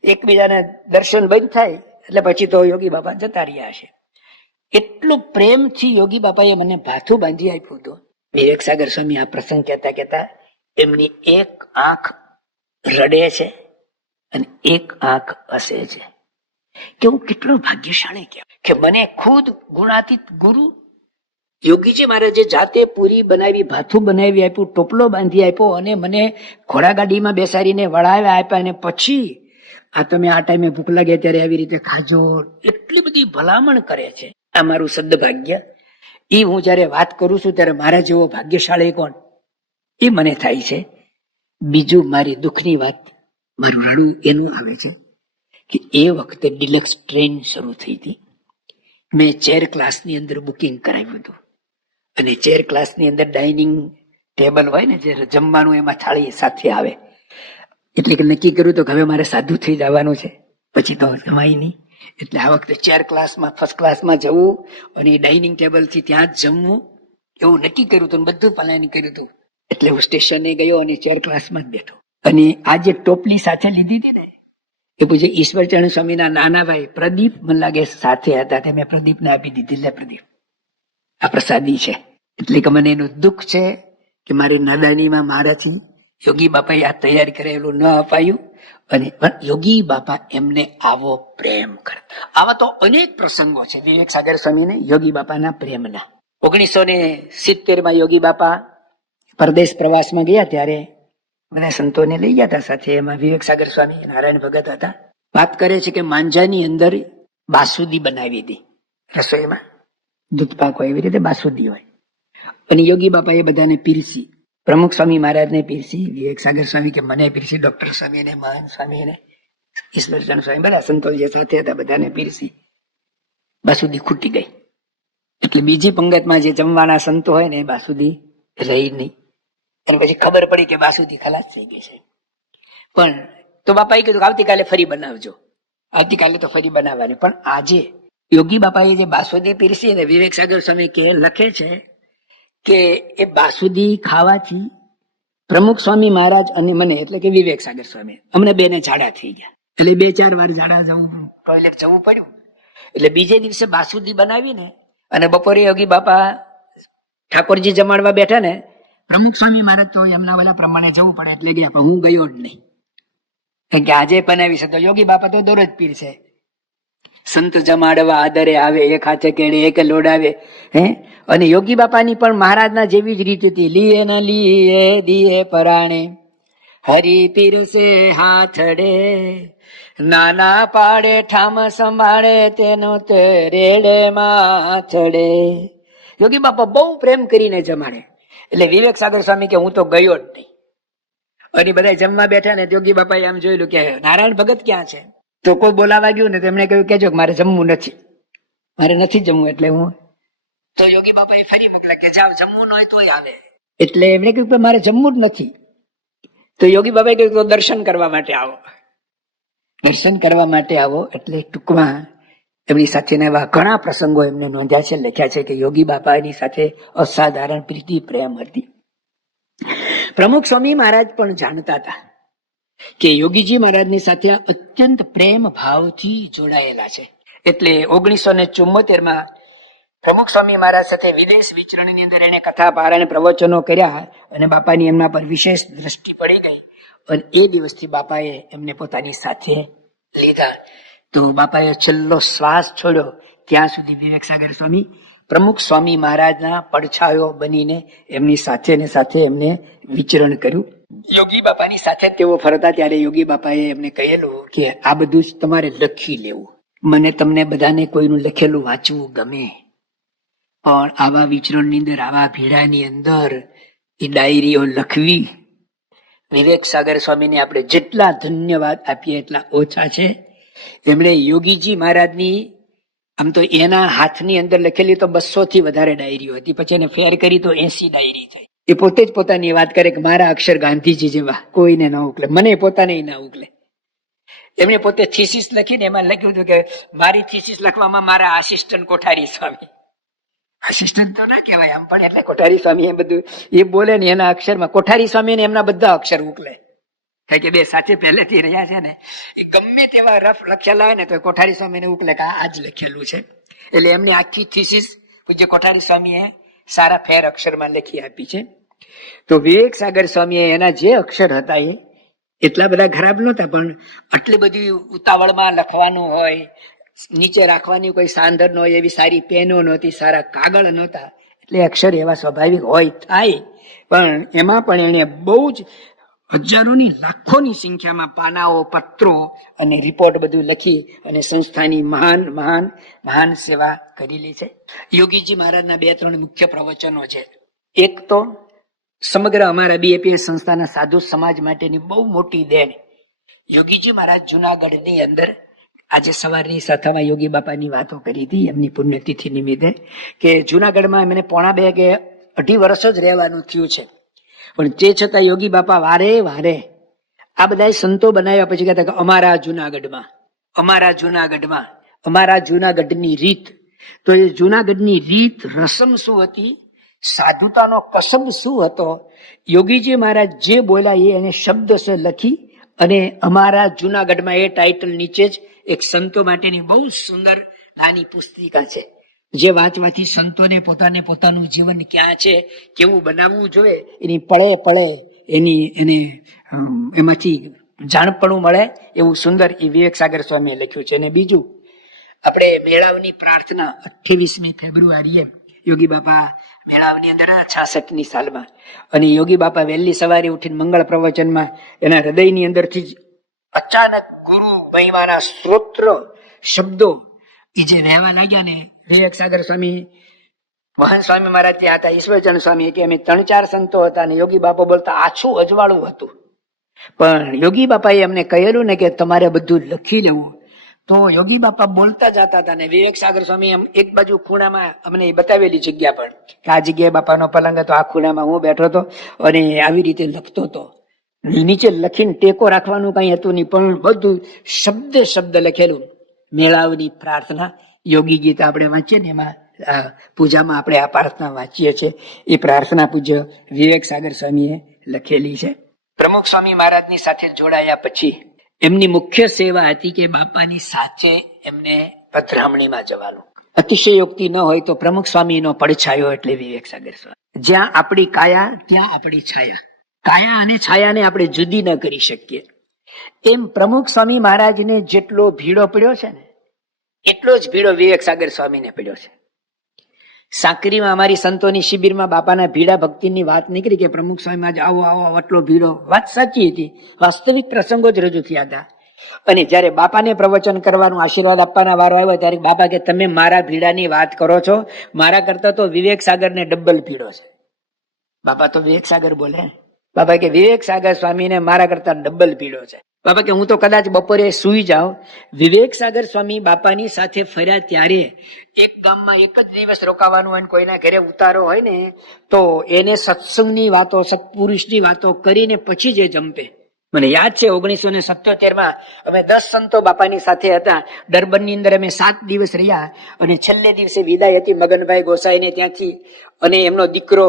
એકબીજાના દર્શન બંધ થાય એટલે પછી તો યોગી બાપા જતા રહ્યા છે. એટલું પ્રેમથી યોગી બાપાએ મને ભાથું બાંધી આપ્યું હતું. વિવેક સાગર સ્વામી આ પ્રસંગ કહેતા કહેતા એમની એક આંખ રડે છે અને એક આંખ હસે છે કે હું કેટલો ભાગ્યશાળી કહેવાય કે મને ખુદ ગુણાતીત ગુરુ યોગીજી મહારાજે જાતે પૂરી બનાવી, ભાથું બનાવી આપ્યું, ટોપલો બાંધી આપ્યો અને મને ઘોડાગાડીમાં બેસાડીને વળાવ્યા આપ્યા. અને પછી આ તમે આ ટાઈમે ભૂખ લાગે ત્યારે આવી રીતે ખાજો, એટલી બધી ભલામણ કરે છે. આ મારું સદભાગ્ય. એ હું જયારે વાત કરું છું ત્યારે મારા જેવો ભાગ્યશાળી કોણ એ મને થાય છે. બીજું મારી દુઃખની વાત, મારું રડું એનું આવે છે કે એ વખતે ડિલક્સ ટ્રેન શરૂ થઈ હતી. મેં ચેર ક્લાસની અંદર બુકિંગ કરાવ્યું હતું અને ચેર ક્લાસની અંદર ડાઇનિંગ ટેબલ હોય ને, જે જમવાનું એમાં થાળી સાથે આવે. એટલે કે નક્કી કર્યું તો હવે મારે સાદું થઈ જવાનું છે, પછી તો જમાય નહીં. એટલે આ વખતે ચેર ક્લાસમાં, ફર્સ્ટ ક્લાસમાં જવું અને ડાઇનિંગ ટેબલથી ત્યાં જ જમવું એવું નક્કી કર્યું હતું, બધું પ્લાનિંગ કર્યું હતું. એટલે હું સ્ટેશને ગયો અને ચેર ક્લાસમાં જ બેઠો. અને આ જે ટોપલી સાથે લીધી હતી ને એ પછી ઈશ્વરચરણ સ્વામીના નાના ભાઈ પ્રદીપ મને લાગે સાથે હતા, તે મેં પ્રદીપને આપી દીધી. લે પ્રદીપ, આ પ્રસાદી છે. એટલે કે મને એનું દુઃખ છે કે મારી નાદાનીમાં મારાથી યોગી બાપાએ આ તૈયાર કરેલું ન અપાયું. અને યોગી બાપા એમને આવો પ્રેમ કરતા. આવા તો અનેક પ્રસંગો છે વિવેક સાગર સ્વામીને યોગી બાપાના પ્રેમના. 1970 યોગી બાપા પરદેશ પ્રવાસમાં ગયા ત્યારે મને સંતોને લઈ ગયા હતા સાથે. એમાં વિવેક સાગર સ્વામી, નારાયણ ભગત હતા. વાત કરે છે કે માંજાની અંદર બાસુદી બનાવી હતી રસોઈમાં, દૂધ પાક હોય એવી રીતે બાસુદી હોય. અને યોગી બાપા એ બધાને પીરસી. પ્રમુખ સ્વામી મહારાજને પીરસી, વિવેક સાગર સ્વામી કે મને પીરસી, ડોક્ટર સ્વામી ને મહાન સ્વામી ને ઈશ્વરચંદ્ર સ્વામી બધા સંતો જે સાથે હતા બધાને પીરસી. બાસુદી ખૂટી ગઈ. એટલે બીજી પંગતમાં જે જમવાના સંતો હોય ને એ બાસુદી રહી નહીં. અને પછી ખબર પડી કે બાસુદી ખલાસ થઈ ગઈ છે. પણ તો બાપાએ કીધું આવતીકાલે ફરી બનાવજો. આવતીકાલે તો ફરી બનાવવાની. પણ આજે યોગી બાપાએ જે બાસુદી પીરસી ને વિવેક સાગર સ્વામી કે લખે છે કે એ બાસુદી ખાવાથી પ્રમુખ સ્વામી મહારાજ અને મને, એટલે કે વિવેક સાગર સ્વામી, અમને બેને ઝાડા થઈ ગયા. એટલે 2-4 વાર ઝાડા જવું, ટોયલેટ જવું પડ્યું. એટલે બીજે દિવસે બાસુદી બનાવીને અને બપોરે યોગી બાપા ઠાકોરજી જમાડવા બેઠા ને, પ્રમુખ સ્વામી મહારાજ તો એમના વાલા પ્રમાણે જવું પડે એટલે ગયા, પણ હું ગયો જ નહીં. કારણ કે આજે બનાવી છે તો યોગી બાપા તો દરરોજ પીરસે. સંત જમાડવા આદરે આવે, એક હાથે કેળે એક લોડાવે. અને યોગી બાપાની પણ મહારાજના જેવી જ રીત હતી. લીએ ન લીએ દીએ પરાણે, હરી પીરસે હાથડે, નાના પાડે ઠામ સંભાળે, તેનો તે રેડે માથડે. યોગી બાપા બહુ પ્રેમ કરીને જમાડે. એટલે વિવેક સાગર સ્વામી કે હું તો ગયો જ નહીં. અને બધા જમવા બેઠા ને યોગી બાપાએ આમ જોયેલું કે નારાયણ ભગત ક્યાં છે. તો કોઈ બોલાવા ગયું ને તેમણે કહ્યું કેજો મારે જમવું નથી, મારે નથી જમવું. એટલે હું તો યોગી બાપાએ ફરી મોકલા કે જાવ, જમવું ન હોય તોય આવે. એટલે એમણે કહ્યું કે મારે જમવું જ નથી. તો યોગી બાપાએ કહ્યું તો દર્શન કરવા માટે આવો, દર્શન કરવા માટે આવો. એટલે ટૂંકમાં એમની સાથેના એવા ઘણા પ્રસંગો એમને નોંધ્યા છે, લખ્યા છે કે યોગી બાપાની સાથે અસાધારણ પ્રીતિ પ્રેમ હતી. પ્રમુખ સ્વામી મહારાજ પણ જાણતા હતા કે યોગીજી મહારાજની સાથે અત્યંત પ્રેમ ભાવથી જોડાયેલા છે. એટલે 1974 પ્રમુખ સ્વામી મહારાજ સાથે વિદેશ વિચરણની અંદર એને કથા પારાયણ પ્રવચનો કર્યા અને બાપાની એમના પર વિશેષ દ્રષ્ટિ પડી ગઈ. અને એ દિવસથી બાપાએ એમને પોતાની સાથે લીધા. તો બાપાએ છેલ્લો શ્વાસ છોડ્યો ત્યાં સુધી વિવેક સાગર સ્વામી પ્રમુખ સ્વામી મહારાજના પડછાયો બનીને એમની સાથે ને સાથે એમને વિચરણ કર્યું. યોગી બાપાની સાથે તેઓ ફરતા ત્યારે યોગી બાપાએ એમને કહેલું કે આ બધું જ તમારે લખી લેવું. મને તમને બધાને કોઈનું લખેલું વાંચવું ગમે, પણ આવા વિચરણની અંદર, આવા ભીડાની અંદર એ ડાયરીઓ લખવી, વિવેક સાગર સ્વામીને આપણે જેટલા ધન્યવાદ આપીએ એટલા ઓછા છે. એમણે યોગીજી મહારાજની આમ તો એના હાથની અંદર લખેલી તો 200 થી વધારે ડાયરીઓ હતી, પછી એને ફેર કરી તો 80 ડાયરી થઈ. એ પોતે જ પોતાની વાત કરે કે મારા અક્ષર ગાંધીજી જેવા કોઈને ના ઉકલે, મને પોતાને ના ઉકલે. એમણે પોતે થીસીસ લખીને એમાં લખ્યું હતું કે મારી થીસીસ લખવામાં મારા આસિસ્ટન્ટ કોઠારી સ્વામી, આસિસ્ટન્ટ તો ના કહેવાય આમ પણ, એટલે કોઠારી સ્વામી એ બધું એ બોલે ને એના અક્ષરમાં કોઠારી સ્વામી ને એમના બધા અક્ષર ઉકલે. કારણ કે બે સાથે પહેલેથી રહ્યા છે ને, ગમે તેવા રફ લખેલા હોય ને તો કોઠારી સ્વામીને ઉકલે કે આ જ લખેલું છે. એટલે એમની આખી થીસીસ પૂજ્ય કોઠારી સ્વામીએ સારા ફેર અક્ષરમાં લખી આપી છે. તો વિવેક સાગર સ્વામીએ એના જે અક્ષર હતા એ એટલા બધા ખરાબ નહોતા, પણ આટલી બધી ઉતાવળમાં લખવાનું હોય, નીચે રાખવાની કોઈ સાંધર ન હોય એવી સારી પેનો નહોતી, સારા કાગળ નહોતા, એટલે અક્ષર એવા સ્વાભાવિક હોય થાય. પણ એમાં પણ એને બહુ જ હજારોની લાખોની સંખ્યામાં પાનાઓ, પત્રો અને રિપોર્ટ બધું લખી અને સંસ્થાની મહાન મહાન મહાન સેવા કરેલી છે. યોગીજી મહારાજના 2-3 મુખ્ય પ્રવચનો છે. એક તો સમગ્ર અમારા બીએપીએસ સંસ્થાના સાધુ સમાજ માટેની બહુ મોટી દેન. યોગીજી મહારાજ જુનાગઢની અંદર આજે સવારની સાથામાં યોગી બાપાની વાતો કરી હતી એમની પુણ્યતિથિ નિમિત્તે, કે જુનાગઢમાં મને 2.5 કે 2.5 વર્ષ જ રહેવાનું થયું છે, પણ તે છતાં યોગી બાપા વારે વારે આ બધા સંતો બનાવ્યા પછી કહેતા કે અમારા જુનાગઢમાં, અમારા જુનાગઢમાં, અમારા જુનાગઢની રીત. તો એ જુનાગઢની રીત, રસમ શું હતી, સાધુતાનો કસબ શું હતો, યોગીજી મહારાજ જે બોલ્યા એ એને શબ્દશ લખી અને અમારા જુનાગઢમાં એ ટાઇટલ નીચે જ એક સંતો માટેની બહુ સુંદર નાની પુસ્તિકા છે, જે વાંચવાથી સંતોને પોતાનું જીવન ક્યાં છે, કેવું બનાવવું જોઈએ, એની પળે પળે એને એમાંથી જાણપણું મળે એવું સુંદર એ વિવેક સાગર સ્વામીએ લખ્યું છે. અને બીજું, આપણે મેળાવની પ્રાર્થના 28મી ફેબ્રુઆરીએ યોગી બાપા મેળાવની અંદર 66ની સાલમાં, અને યોગી બાપા વહેલી સવારે ઉઠીને મંગળ પ્રવચનમાં એના હૃદયની અંદરથી જ અચાનક ગુરુ મહિમાના સ્ત્રોત્ર શબ્દો એ જે વહેવા લાગ્યા ને, વિવેક સાગર સ્વામી, મહાન સ્વામી મહારાજ ત્યાં હતા, ઈશ્વરચંદ સ્વામી કે અમે 3-4 સંતો હતા અને યોગી બાપા બોલતા આછું અજવાળું હતું. પણ યોગી બાપાએ અમને કહેલું ને કે તમારે બધું લખી લેવું. તો યોગી બાપા બોલતા જતા હતા ને વિવેક સાગર સ્વામી એમ એક બાજુ ખૂણામાં અમને બતાવેલી જગ્યા પણ કે આ જગ્યાએ બાપાનો પલંગ હતો, આ ખૂણામાં હું બેઠો હતો અને આવી રીતે લખતો હતો. નીચે લખીને ટેકો રાખવાનું કઈ હતું નહીં, પણ બધું શબ્દ શબ્દ લખેલું. મેળાવની પ્રાર્થના યોગી ગીત આપણે વાંચીએ ને, એમાં પૂજામાં આપણે આ પ્રાર્થના વાંચીએ છીએ, એ પ્રાર્થના પૂજ્ય વિવેક સાગર સ્વામીએ લખેલી છે. પ્રમુખ સ્વામી મહારાજની સાથે જોડાયા પછી એમની મુખ્ય સેવા હતી કે બાપાની સાથે એમને પધરામણીમાં જવાનું. અતિશયોક્તિ ન હોય તો પ્રમુખ સ્વામીનો પડછાયો એટલે વિવેક સાગર સ્વામી. જ્યાં આપણી કાયા ત્યાં આપણી છાયા, કાયા અને છાયાને આપણે જુદી ન કરી શકીએ. એમ પ્રમુખ સ્વામી મહારાજને જેટલો ભીડો પડ્યો છે ને, એટલો જ ભીડો વિવેક સાગર સ્વામીને પડ્યો છે. સાંકરીમાં અમારી સંતોની શિબિરમાં બાપાના ભીડા ભક્તિની વાત નીકળી કે પ્રમુખ સ્વામી મહારાજ આવો આવો આટલો ભીડો. વાત સાચી હતી, વાસ્તવિક પ્રસંગો જ રજૂ થયા હતા. અને જયારે બાપાને પ્રવચન કરવાનું, આશીર્વાદ આપવાના વારો આવ્યો ત્યારે બાપા કે તમે મારા ભીડાની વાત કરો છો, મારા કરતા તો વિવેક સાગરને ડબલ ભીડો છે. બાપા તો વિવેક સાગર બોલે, બાપા કે વિવેક સાગર સ્વામીને મારા કરતા ડબલ ભીડો છે. બાપા કે હું તો કદાચ બપોરે સુઈ જાઉં. વિવેક સાગર સ્વામી બાપાની સાથે ફર્યા ત્યારે એક ગામમાં એક જ દિવસ રોકાવાનું હોય, કોઈના ઘરે ઉતારો હોય ને તો એને સત્સંગની વાતો, સત્પુરુષની વાતો કરીને પછી જે જંપે. મને યાદ છે 1977માં અમે 10 સંતો બાપાની સાથે હતા. ડરબનની અંદર અમે 7 દિવસ રહ્યા અને છેલ્લે દિવસે વિદાય હતી મગનભાઈ ગોસાઈને ત્યાંથી, અને એમનો દીકરો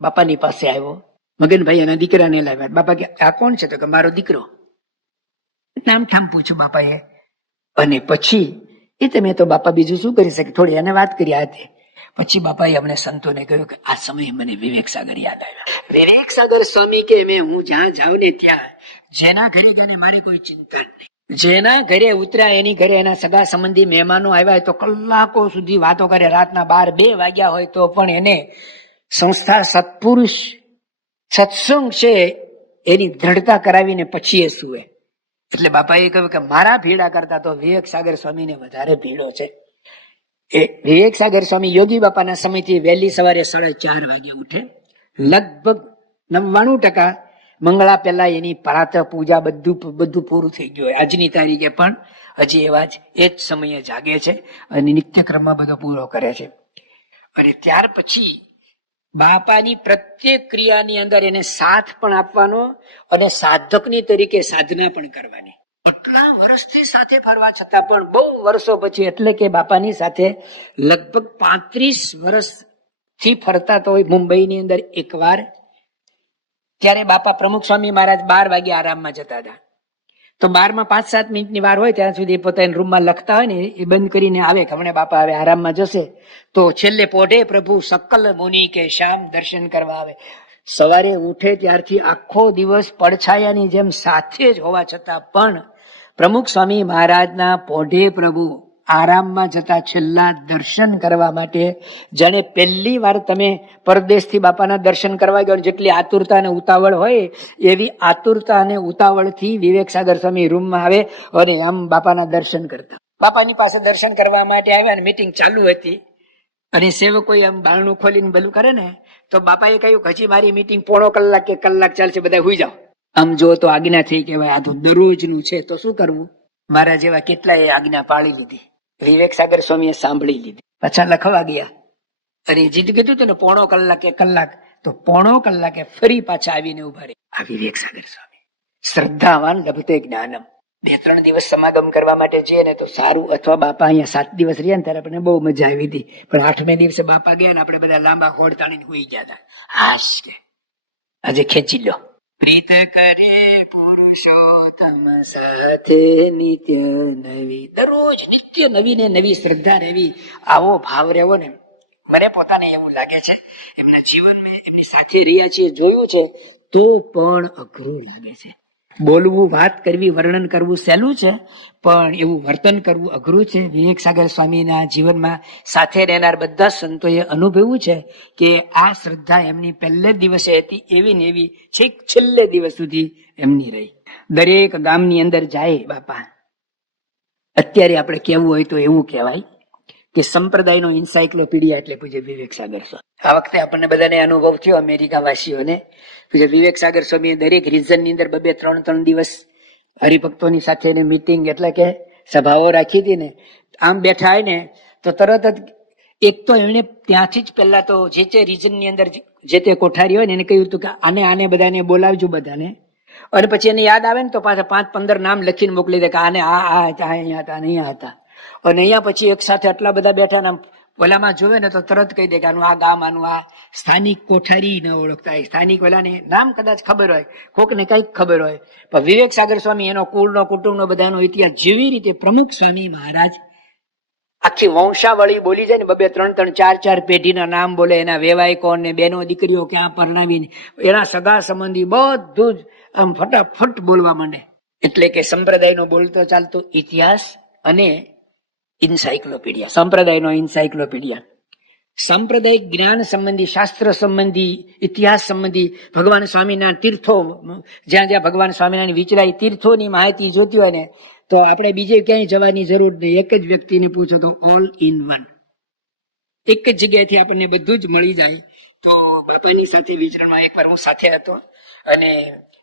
બાપાની પાસે આવ્યો. મગનભાઈ એના દીકરાને લાવ્યા. બાપા કે આ કોણ છે? તો કે મારો દીકરો. નામ ઠામ પૂછ્યું બાપાએ. અને પછી એ તમે તો બાપા બીજું શું કરી શકે, થોડી એને વાત કરી હતી. પછી બાપાએ અમને સંતોને કહ્યું કે આ સમયે મને વિવેક સાગર યાદ આવ્યા. વિવેક સાગર સ્વામી કે હું જ્યાં જાઉં ને ત્યાં જેના ઘરે ગયા ને મારી કોઈ ચિંતા નહીં. જેના ઘરે ઉતર્યા એની ઘરે એના સગા સંબંધી મહેમાનો આવ્યા તો કલાકો સુધી વાતો કરે. રાતના 12-2 વાગ્યા હોય તો પણ એને સંસ્થા સત્પુરુષ સત્સંગ છે એની દ્રઢતા કરાવીને પછી એ સુવે. એટલે બાપાએ કહ્યું કે મારા ભીડા કરતા તો વિવેક સાગર સ્વામીને વધારે ભીડો છે. એ વિવેક સાગર સ્વામી યોગી બાપાના સમયથી વહેલી સવારે 4:30 વાગે ઉઠે. લગભગ 99% મંગળા પહેલા એની પ્રાતઃ પૂજા બધું પૂરું થઈ ગયું હોય. આજની તારીખે પણ હજી એવા જ એ જ સમયે જાગે છે અને નિત્યક્રમમાં બધો પૂરો કરે છે. અને ત્યાર પછી બાપાની પ્રત્યેક ક્રિયાની અંદર એને સાથ પણ આપવાનો અને સાધકની તરીકે સાધના પણ કરવાની. આટલા વર્ષથી સાથે ફરવા છતાં પણ બહુ વર્ષો પછી, એટલે કે બાપાની સાથે લગભગ 35 વર્ષથી ફરતા તો મુંબઈની અંદર એકવાર, ત્યારે બાપા પ્રમુખ સ્વામી મહારાજ 12 વાગે આરામમાં જતા હતા. તો 12 માં 5-7 મિનિટની વાર હોય ત્યાં સુધી પોતાના રૂમમાં લખતા હોય ને એ બંધ કરીને આવે કે હમણાં બાપા હવે આરામમાં જશે. તો છેલ્લે પોઢે પ્રભુ સકલ મુનિ કે શ્યામ દર્શન કરવા આવે. સવારે ઉઠે ત્યારથી આખો દિવસ પડછાયાની જેમ સાથે જ હોવા છતાં પણ પ્રમુખ સ્વામી મહારાજના પોઢે પ્રભુ આરામમાં જતા છેલ્લા દર્શન કરવા માટે, જાણે પહેલી વાર તમે પરદેશથી બાપાના દર્શન કરવા ગયો જેટલી આતુરતા અને ઉતાવળ હોય એવી આતુરતા અને ઉતાવળથી વિવેક સાગર સ્વામી રૂમમાં આવે અને આમ બાપાના દર્શન કરતા. બાપાની પાસે દર્શન કરવા માટે આવ્યા અને મીટિંગ ચાલુ હતી અને સેવકો આમ બારણું ખોલીને બધું કરે ને, તો બાપાએ કહ્યું હજી મારી મીટિંગ પોણો કલાક કે કલાક ચાલશે, બધા હુઈ જાઓ. આમ જો તો આજ્ઞા થઈ કે ભાઈ આ તો દરરોજનું છે તો શું કરવું. મારા જેવા કેટલાય આજ્ઞા પાળી લીધી. વિવેક સાગર સ્વામીએ સાંભળી લીધી, પાછા લખવા ગયા અને જીત કીધું હતું ને પોણો કલાક કે કલાક, તો પોણો કલાકે ફરી પાછા આવીને ઉભા રહે. આ વિવેક સાગર સ્વામી શ્રદ્ધાવાન લભતે જ્ઞાનમ. 2-3 દિવસ સમાગમ કરવા માટે જઈએ ને તો સારું, અથવા બાપા અહીંયા 7 દિવસ રહ્યા ને ત્યારે આપણને બહુ મજા આવી હતી. પણ 8મે દિવસે બાપા ગયા ને આપણે બધા લાંબા હોડ તાણીને હુઈ ગયા હતા. હાશ કે આજે ખેંચી લો. પ્રીત કરે પુરુષોત્તમ સાથે નિત્ય નવી. દરરોજ નિત્ય નવી ને નવી શ્રદ્ધા રહેવી, આવો ભાવ રહેવો ને. મને પોતાને એવું લાગે છે એમના જીવનમાં એમની સાથે રહ્યા છીએ, જોયું છે, તો પણ અઘરું લાગે છે. બોલવું, વાત કરવી, વર્ણન કરવું સહેલું છે, પણ એવું વર્તન કરવું અઘરું છે. વિવેક સાગર સ્વામીના જીવનમાં સાથે રહેનાર બધા સંતોએ અનુભવ્યું છે કે આ શ્રદ્ધા એમની પહેલે દિવસે હતી એવી ને એવી છેક છેલ્લે દિવસ સુધી એમની રહી. દરેક ગામની અંદર જાય બાપા, અત્યારે આપણે કહેવું હોય તો એવું કહેવાય કે સંપ્રદાયનો એન્સાઇક્લોપીડિયા એટલે પૂજ્ય વિવેક સાગર સ્વામી. આ વખતે આપણને બધાને અનુભવ થયો અમેરિકા વાસીઓને. પૂજ્ય વિવેક સાગર સ્વામીએ દરેક રિજનની અંદર 2-3 દિવસ હરિભક્તોની સાથે મીટિંગ એટલે કે સભાઓ રાખી હતી ને. આમ બેઠા હોય ને તો તરત જ એક તો એમણે ત્યાંથી જ પહેલા તો જે તે રિજનની અંદર જે તે કોઠારી હોય ને એને કહ્યું હતું કે આને બધાને બોલાવજો બધાને, અને પછી એને યાદ આવે ને તો પાછા 5-15 નામ લખીને મોકલી દે કે આને આ અહીંયા હતા, અહીંયા હતા. અને અહીંયા પછી એક સાથે આટલા બધા બેઠા ને ઓલામાં જોવે ને તો તરત કહી દે કે આનું આ ગામ, આનું આ. સ્થાનિક કોઠારી ન ઓળખતા હોય, સ્થાનિક ઓલાને નામ કદાચ ખબર હોય, કોકને કઈક ખબર હોય, પણ વિવેક સાગર સ્વામી એનો કુળનો, કુટુંબનો, બધાનો ઇતિહાસ જેવી રીતે પ્રમુખ સ્વામી મહારાજ આખી વંશાવળી બોલી જાય ને, 2-3, 4 પેઢીના નામ બોલે, એના વેવાય કોણ ને બેનો દીકરીઓ ક્યાં પરણાવીને એના સગા સંબંધી બધું જ આમ ફટાફટ બોલવા માંડે. એટલે કે સંપ્રદાયનો બોલતો ચાલતો ઇતિહાસ અને એન્સાઇક્લોપીડિયા, સંપ્રદાયનો એન્સાઇક્લોપીડિયા. સાંપ્રદાયિક જ્ઞાન સંબંધી, શાસ્ત્ર સંબંધી, ઇતિહાસ સંબંધી, ભગવાન સ્વામિનારાયણ તીર્થો, જ્યાં જ્યાં ભગવાન સ્વામિનારાયણ વિચરાય તીર્થોની માહિતી જોતી હોય ને તો આપણે બીજે ક્યાંય જવાની જરૂર નહીં. એક જ વ્યક્તિને પૂછો તો ઓલ ઇન વન, એક જ જગ્યાએથી આપણને બધું જ મળી જાય. તો બાપાની સાથે વિચરણમાં એકવાર હું સાથે હતો અને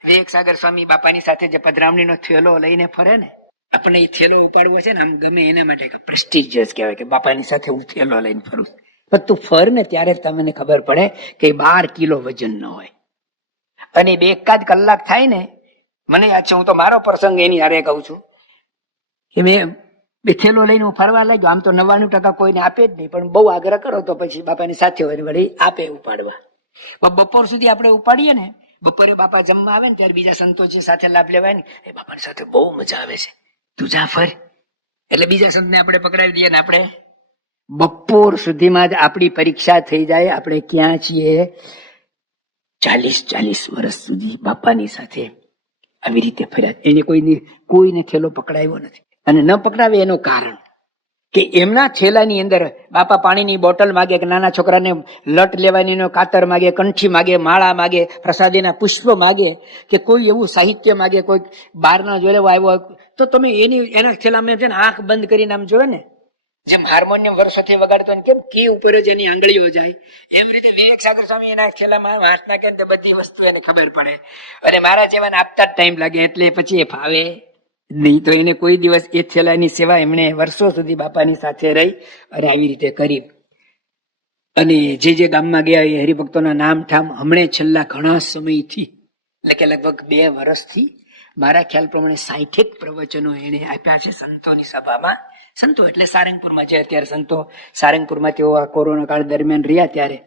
વિવેક સાગર સ્વામી બાપાની સાથે જે પધરામણીનો થેલો લઈને ફરે ને, આપણને એ થેલો ઉપાડવો છે ને આમ ગમે એના માટે પ્રેસ્ટિજિયસ કહેવાય કે બાપાની સાથે હું થેલો લઈને ફરું. પણ તું ફર ને ત્યારે તમને ખબર પડે કે 12 કિલો વજન ન હોય. અને 2-1 કલાક થાય ને, મને યાદ છે, હું તો મારો પ્રસંગ એની હારે કહું છું કે મેં થેલો લઈને હું ફરવા લાગ્યો. આમ તો 99% કોઈને આપે જ નહીં, પણ બહુ આગ્રહ કરો તો પછી બાપાની સાથે હોય વળી આપે ઉપાડવા. બપોર સુધી આપણે ઉપાડીએ ને, બપોરે બાપા જમવા આવે ને ત્યારે બીજા સંતોષી સાથે લાભ લેવાય ને, એ બાપાની સાથે બહુ મજા આવે છે, તું જા ફર. એટલે બીજા સંતને આપણે પકડાવી દઈએ ને આપણે બપોર સુધીમાં જ આપણી પરીક્ષા થઈ જાય. આપણે ક્યાં છીએ? 40 વર્ષ સુધી બાપાની સાથે આવી રીતે ફર્યા. એને કોઈને થેલો પકડાવ્યો નથી. અને ન પકડાવે એનું કારણ કે એમના થેલાની અંદર બાપા પાણીની બોટલ માગે, કે નાના છોકરાને લટ લેવાની કાતર માગે, કંઠી માગે, માળા માગે, પ્રસાદીના પુષ્પ માગે, કે કોઈ એવું સાહિત્ય માગે, કોઈ બહારના જોડે આવ્યો તો તમે એના થેલામાં છે ને આંખ બંધ કરીને આમ જોવે ને જેમ હાર્મોનિયમ વર્ષોથી વગાડતો ને કેમ કી ઉપર જ એની આંગળીઓ જાય, એમ રીતે વિવેક સાગર સ્વામી એના થેલામાં હાથ નાખે તો બધી વસ્તુ એને ખબર પડે. અને મારા જેવાને આપતા જ ટાઈમ લાગે, એટલે પછી એ ફાવે નહીં. તો એને કોઈ દિવસ એ થેલાની સેવા એમણે વર્ષો સુધી બાપાની સાથે રહી અને આવી રીતે કરી. અને જે ગામમાં ગયા એ હરિભક્તોના નામ ઠામ હમણે છેલ્લા ઘણા સમયથી, એટલે કે લગભગ 2 વર્ષથી મારા ખ્યાલ પ્રમાણે 60 પ્રવચનો એને આપ્યા છે સંતોની સભામાં. સંતો એટલે સારંગપુરમાં છે. અત્યારે સંતો સારંગપુરમાં તેઓ આ કોરોના કાળ દરમિયાન રહ્યા ત્યારે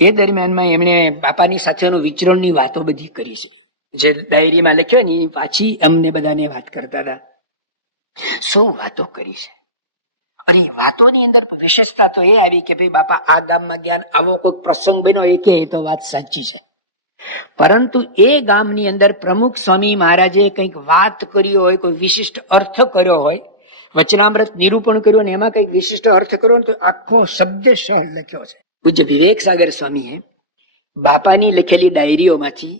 એ દરમિયાનમાં એમણે બાપાની સાથેનો વિચરણની વાતો બધી કરી છે. જે ડાયરીમાં લખ્યો ને એ પાછી અમને બધાને વાત કરતા હતા. શું વાતો કરી છે. અને વાતોની અંદર વિશેષતા તો એ આવી કે ભાઈ બાપા આ ગામમાં ગયા, આવો કોઈ પ્રસંગ બન્યો, એ કે તો વાત સાચી છે. પરંતુ એ ગામની અંદર પ્રમુખ સ્વામી મહારાજે કંઈક વાત કરી હોય, કોઈ વિશિષ્ટ અર્થ કર્યો હોય, વચનામૃત નિરૂપણ કર્યું અને એમાં કંઈક વિશિષ્ટ અર્થ કર્યો તો આખો શબ્દશઃ લખ્યો છે. પૂજ્ય વિવેક સાગર સ્વામીએ બાપાની લખેલી ડાયરીઓમાંથી,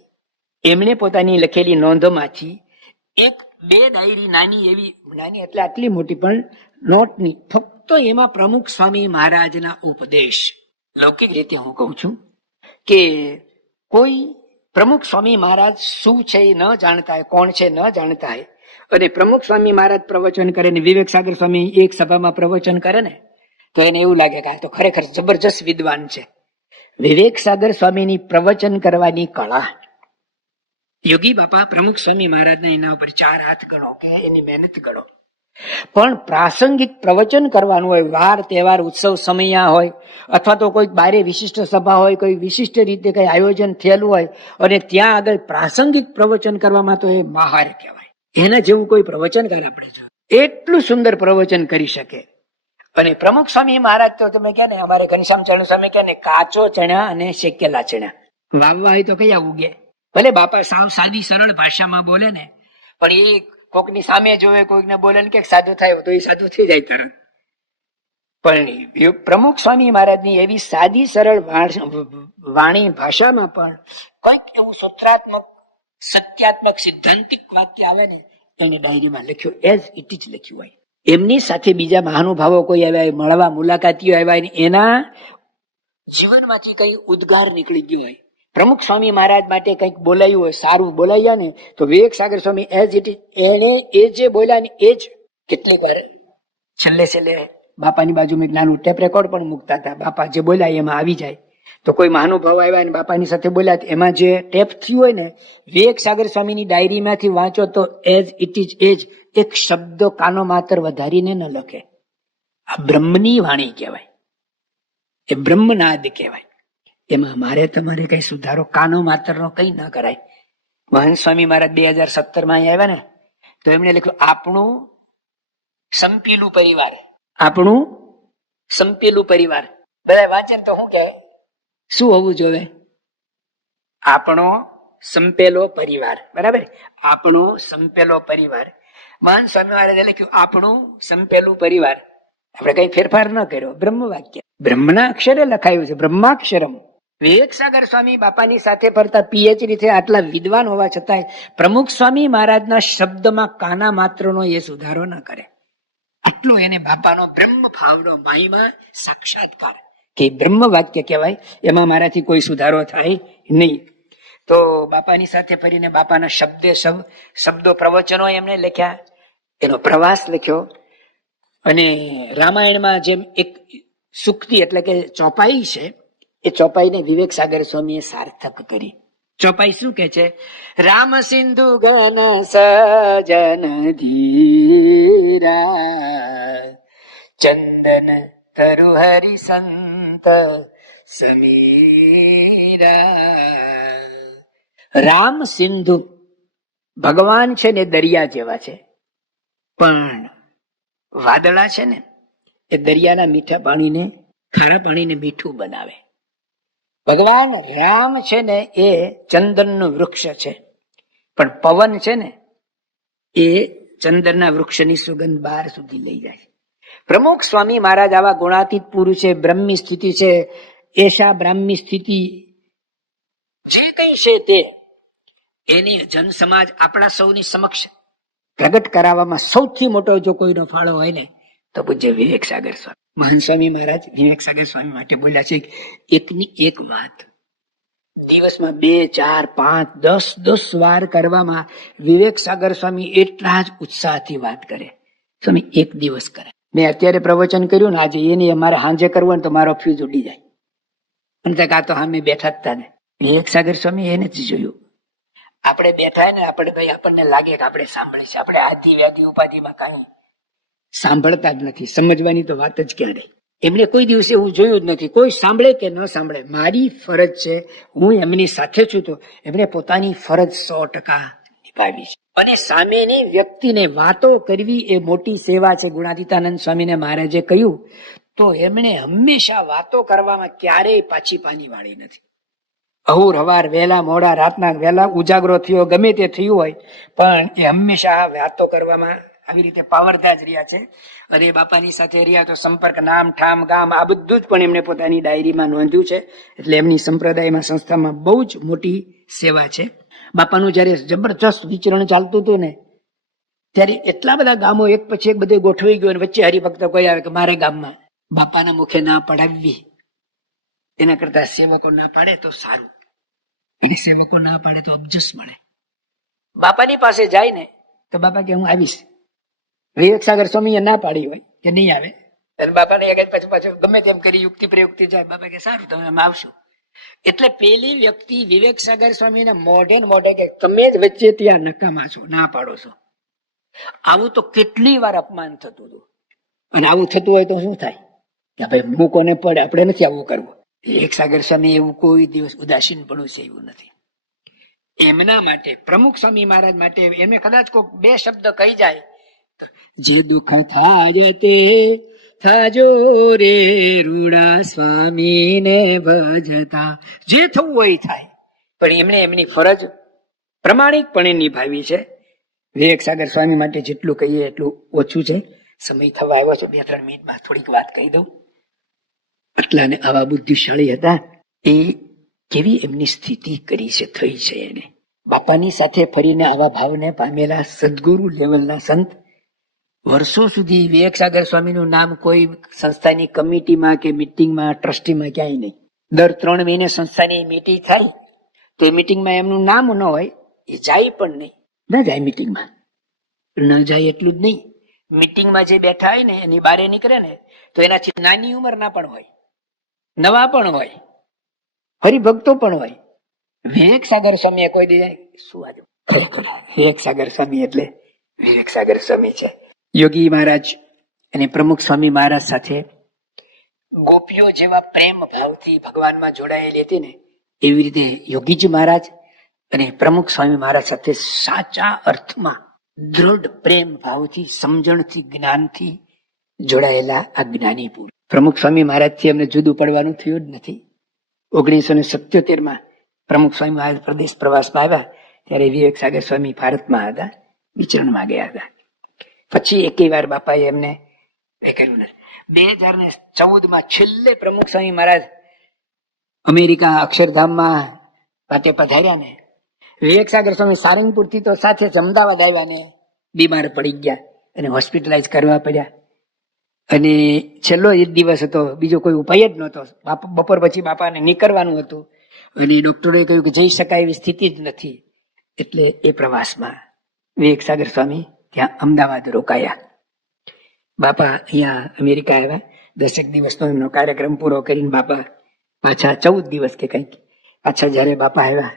એમણે પોતાની લખેલી નોંધોમાંથી 1-2 ડાયરી નાની એવી, નાની એટલે આટલી મોટી પણ નોટની, ફક્ત એમાં પ્રમુખ સ્વામી મહારાજના ઉપદેશ. લૌકિક રીતે હું કહું છું કે કોઈ પ્રમુખ સ્વામી મહારાજ શું છે એ ન જાણતા હોય, કોણ છે ન જાણતા હોય, અને પ્રમુખ સ્વામી મહારાજ પ્રવચન કરે ને વિવેક સાગર સ્વામી એક સભામાં પ્રવચન કરે ને તો એને એવું લાગે કે આ તો ખરેખર જબરજસ્ત વિદ્વાન છે. વિવેક સાગર સ્વામીની પ્રવચન કરવાની કળા, યોગી બાપા પ્રમુખ સ્વામી મહારાજના એના ઉપર 4 હાથ ગણો કે એની મહેનત ગણો. પણ પ્રાસંગિક પ્રવચન કરવાનું હોય, વાર તહેવાર ઉત્સવ સમયા હોય, અથવા તો કોઈ બારે વિશિષ્ટ સભા હોય, કોઈ વિશિષ્ટ રીતે કઈ આયોજન થયેલું હોય અને ત્યાં આગળ પ્રાસંગિક પ્રવચન કરવામાં તો એ મહાર કહેવાય. એના જેવું કોઈ પ્રવચનકાર આપણે છે એટલું સુંદર પ્રવચન કરી શકે. અને પ્રમુખ સ્વામી મહારાજ તો તમે કહે ને, અમારે ઘનશ્યામ ચરણ સ્વામી કહે ને, કાચો ચણા અને શેકેલા ચણા વાવવા હોય તો કયા ઉગે. ભલે બાપા સાવ સાદી સરળ ભાષામાં બોલે ને, પણ એ કોકની સામે જોવે, કોઈકને બોલે ને કે સાધુ થાય તો એ સાધુ થઈ જાય તરત. પણ પ્રમુખ સ્વામી મહારાજની એવી સાદી સરળ વાણી ભાષામાં પણ કંઈક એવું સૂત્રાત્મક, સત્યાત્મક, સિદ્ધાંતિક વાક્ય આવે ને, એને ડાયરીમાં લખ્યું એઝ ઇટ ઇઝ લખ્યું હોય. એમની સાથે બીજા મહાનુભાવો કોઈ આવ્યા, મળવા મુલાકાતીઓ આવ્યા, એના જીવનમાંથી કઈ ઉદ્ગાર નીકળી ગયો હોય, પ્રમુખ સ્વામી મહારાજ માટે કંઈક બોલાયું હોય, સારું બોલાયા ને, તો વિવેક સાગર સ્વામી એઝ ઇટ ઇઝ, એને એ જે બોલ્યા ને એ જ કેટલીક વાર છેલ્લે બાપાની બાજુમાં એક નાનું ટેપ રેકોર્ડ પણ મૂકતા હતા. બાપા જે બોલ્યા એમાં આવી જાય. તો કોઈ મહાનુભાવ આવ્યા ને બાપાની સાથે બોલ્યા, એમાં જે ટેપ થયું હોય ને, વિવેક સાગર સ્વામીની ડાયરીમાંથી વાંચો તો એઝ ઇટ ઇઝ એજ એક શબ્દો કાનો માત્ર વધારીને ન લખે. આ બ્રહ્મની વાણી કહેવાય, એ બ્રહ્મનાદ કહેવાય. એમાં મારે તમારે કઈ સુધારો કાનો માત્રનો કઈ ન કરાય. મહંત સ્વામી મહારાજ 2017 આવ્યા ને, તો એમણે લખ્યું આપણું સંપેલું પરિવાર, આપણું સંપેલું પરિવાર. બધા વાંચે તો શું કે શું હોવું જોઈએ? આપણો સંપેલો પરિવાર, બરાબર? આપણો સંપેલો પરિવાર. મહંત સ્વામી મહારાજે લખ્યું આપણું સંપેલું પરિવાર. આપણે કઈ ફેરફાર ન કર્યો. બ્રહ્મ વાક્ય બ્રહ્મના અક્ષરે લખાયું છે, બ્રહ્માક્ષરમ. વિવેક સાગર સ્વામી બાપાની સાથે ફરતા પીએચડી થયા, આટલા વિદ્વાન હોવા છતાંય પ્રમુખ સ્વામી મહારાજના શબ્દમાં કાના માત્રનો એ સુધારો ન કરે. આટલો એને બાપાનો બ્રહ્મ ભાવનો મહિમા સાક્ષાત્કાર કે બ્રહ્મ વાક્ય કહેવાય, એમાં મારાથી કોઈ સુધારો થાય નહીં. તો બાપાની સાથે ફરીને બાપાના શબ્દો પ્રવચનો એમણે લખ્યા, એનો પ્રવાસ લખ્યો. અને રામાયણમાં જેમ એક સુક્તિ એટલે કે ચોપાઈ છે, એ ચોપાઈને વિવેક સાગર સ્વામીએ સાર્થક કરી. ચોપાઈ શું કે છે? રામ સિંધુ ઘન સજન ધીરા, ચંદન તરુ હરિ સંત સમીરા. રામ સિંધુ, ભગવાન છે ને દરિયા જેવા છે, પણ વાદળા છે ને એ દરિયાના મીઠા પાણીને, ખારા પાણીને મીઠું બનાવે. ભગવાન રામ છે ને એ ચંદનનું વૃક્ષ છે, પણ પવન છે ને એ ચંદનના વૃક્ષની સુગંધ બહાર સુધી લઈ જાય. પ્રમુખ સ્વામી મહારાજ આવા ગુણાતીત પુરુષ છે, બ્રહ્મી સ્થિતિ છે, એશા બ્રાહ્મી સ્થિતિ જે કઈ છે તે એની જન સમાજ આપણા સૌની સમક્ષ પ્રગટ કરાવવામાં સૌથી મોટો જો કોઈનો ફાળો હોય ને તો તો પૂજ્ય વિવેક સાગર સ્વામી, મહાન સ્વામી મહારાજ વિવેક સાગર સ્વામી માટે બોલ્યા છે, એકની એક વાત દિવસમાં 2, 4, 5, 10 વાર કરવામાં વિવેક સાગર સ્વામી એટલા જ ઉત્સાહથી વાત કરે. સ્વામી એક દિવસ કરે. મેં અત્યારે પ્રવચન કર્યું ને આજે, એની અમારે સાંજે કરવું ને તો મારો ફ્યુઝ ઉડી જાય. અને આ તો સામે બેઠા જ તા ને. વિવેક સાગર સ્વામી એને જ જોયું. આપણે બેઠા ને આપણે કઈ આપણને લાગે કે આપણે સાંભળીએ છીએ, આપણે આધી વ્યાધિ ઉપાધિમાં કઈ સાંભળતા જ નથી. સમજવાની તો વાત જ ક્યારે. એમને કોઈ દિવસે હું જોયું જ નથી, કોઈ સાંભળે કે ન સાંભળે, મારી ફરજ છે, હું એમની સાથે છું, તો એમણે પોતાની ફરજ 100% નિભાવી છે. અને સામેની વ્યક્તિને વાતો કરવી એ મોટી સેવા છે. ગુણાતીતાનંદ સ્વામીને મહારાજે કહ્યું તો એમણે હંમેશા વાતો કરવામાં ક્યારેય પાછી પાની વાળી નથી. અહોર હવાર, વહેલા મોડા, રાતના વહેલા ઉજાગરો થયો, ગમે તે થયું હોય, પણ એ હંમેશા વાતો કરવામાં આવી રીતે પાવરધા જ રહ્યા છે. અને બાપાની સાથે રહ્યા તો સંપર્ક, નામ, ઠામ, ગામ આ બધું જ પણ એમને પોતાની ડાયરીમાં નોંધ્યું છે. એટલે એમની સંપ્રદાયમાં, સંસ્થામાં બહુ જ મોટી સેવા છે. બાપાનું જયારે જબરજસ્ત વિચરણ ચાલતું હતું ને, ત્યારે એટલા બધા ગામો એક પછી એક બધે ગોઠવાઈ ગયો, વચ્ચે હરિભક્ત કોઈ આવે કે મારે ગામમાં બાપાના મુખે ના પડાવવી, એના કરતા સેવકો ના પાડે તો સારું, અને સેવકો ના પાડે તો અબજસ મળે. બાપાની પાસે જાય ને તો બાપા કે હું આવીશ. વિવેક સાગર સ્વામી ના પાડી હોય કે નહીં આવે, અને બાપાને પાછું પાછું ગમે તેમ કરી યુક્તિ પ્રયુક્તિ જાય. બાપા કે સારું, તમે અમે આવશું. એટલે પેલી વ્યક્તિ વિવેક સાગર સ્વામીને મોઢે ને મોઢે કે તમે જ વચ્ચે ત્યાં નકામા છો, ના પાડો છો. આવું તો કેટલી વાર અપમાન થતું હતું. અને આવું થતું હોય તો શું થાય કે ભાઈ મૂકોને પડે, આપણે નથી આવું કરવું. વિવેક સાગર સ્વામી એવું કોઈ દિવસ ઉદાસીન પડવું છે એવું નથી. એમના માટે, પ્રમુખ સ્વામી મહારાજ માટે એમને કદાચ કોઈ 2 શબ્દ કહી જાય, જે દુઃખ થાય તે થાજો રે રૂડા સ્વામીને ભજતા, જે થવું હોય થાય. પણ એમણે એમની ફરજ પ્રમાણિકપણે નિભાવી છે. વિવેક સાગર સ્વામી માટે જેટલું કહીએ એટલું ઓછું છે. સમય થવા આવ્યો છે, 2-3 મિનિટમાં થોડીક વાત કહી દઉં. આટલા ને આવા બુદ્ધિશાળી હતા. એ કેવી એમની સ્થિતિ કરી છે, થઈ છે એને. બાપાની સાથે ફરીને આવા ભાવને પામેલા સદગુરુ લેવલના સંત, વર્ષો સુધી વિવેક સાગર સ્વામીનું નામ કોઈ સંસ્થાની કમિટીમાં કે મિટિંગમાં, ટ્રસ્ટીમાં ક્યાંય નહીં. દર 3 મહિને સંસ્થાની મીટિંગ થાય તો એ મિટિંગમાં એમનું નામ ન હોય, એ જાય પણ નહીં. ન જાય મિટિંગમાં, ન જાય એટલું જ નહીં, મિટિંગમાં જે બેઠા હોય ને એની બારે નીકળે ને તો એનાથી નાની ઉંમરના પણ હોય, નવા પણ હોય, હરિભક્તો પણ હોય. વિવેક સાગર સ્વામી કોઈ દે શું આજે ખરેખર વિવેક સાગર સ્વામી એટલે વિવેક સાગર સ્વામી છે. યોગી મહારાજ અને પ્રમુખ સ્વામી મહારાજ સાથે ગોપીઓ જેવા પ્રેમ ભાવથી ભગવાનમાં જોડાયેલી હતી ને, એવી રીતે યોગીજી મહારાજ અને પ્રમુખ સ્વામી મહારાજ સાથે સાચા અર્થમાં દ્રઢ પ્રેમ ભાવથી, સમજણથી, જ્ઞાનથી જોડાયેલા આ જ્ઞાની પુરુષ. પ્રમુખ સ્વામી મહારાજથી અમને જુદું પડવાનું થયું જ નથી. 1977 પ્રમુખ સ્વામી મહારાજ પ્રદેશ પ્રવાસમાં આવ્યા ત્યારે વિવેક સાગર સ્વામી ભારતમાં હતા, વિચરણમાં ગયા હતા. પછી એકેય વાર બાપાએ એમને કર્યું નથી. 2014 છેલ્લે પ્રમુખ સ્વામી મહારાજ અમેરિકા અક્ષરધામમાં વાતે પધાર્યા ને, વિવેક સાગર સ્વામી સારંગપુરથી તો સાથે જ અમદાવાદ આવ્યા ને બીમાર પડી ગયા અને હોસ્પિટલાઇઝ કરવા પડ્યા. અને છેલ્લો એ દિવસ હતો, બીજો કોઈ ઉપાય જ નહોતો. બપોર પછી બાપાને નીકળવાનું હતું અને ડોક્ટરે કહ્યું કે જઈ શકાય એવી સ્થિતિ જ નથી. એટલે એ પ્રવાસમાં વિવેક સાગર સ્વામી ત્યાં અમદાવાદ રોકાયા. બાપા અહીંયા અમેરિકા આવ્યા. 10 દિવસનો એમનો કાર્યક્રમ પૂરો કરીને બાપા પાછા 14 દિવસ કે કંઈક પાછા જયારે બાપા આવ્યા,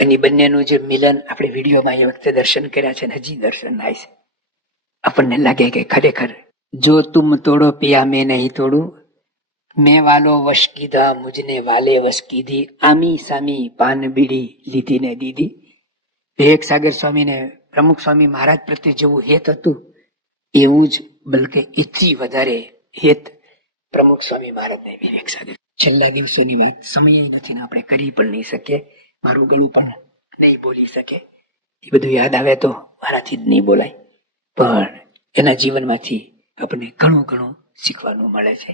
અને બંનેનું જે મિલન આપણે વિડીયોમાં એ વખતે દર્શન કર્યા છે ને હજી દર્શન થાય છે. આપણને લાગે કે ખરેખર જો તુમ તોડો પિયા મેં નહીં તોડું, મેં વાલો વશ કીધા મુજને વાલે વશ કીધી, આમી સામી પાન બીડી લીધી ને દીધી. વિવેક સાગર સ્વામીને પ્રમુખ સ્વામી મહારાજ પ્રત્યે જેવું હેત હતું એવું જ, બલકે એથી વધારે હેત પ્રમુખ સ્વામી મહારાજને વિવેક સાગર. છેલ્લા દિવસોની વાત સમય નથી ને આપણે કરી પણ નહીં શકીએ, મારું ગળું પણ નહીં બોલી શકે. એ બધું યાદ આવે તો મારાથી જ નહીં બોલાય, પણ એના જીવનમાંથી આપણને ઘણું ઘણું શીખવાનું મળે છે.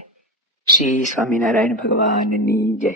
શ્રી સ્વામિનારાયણ ભગવાનની જય.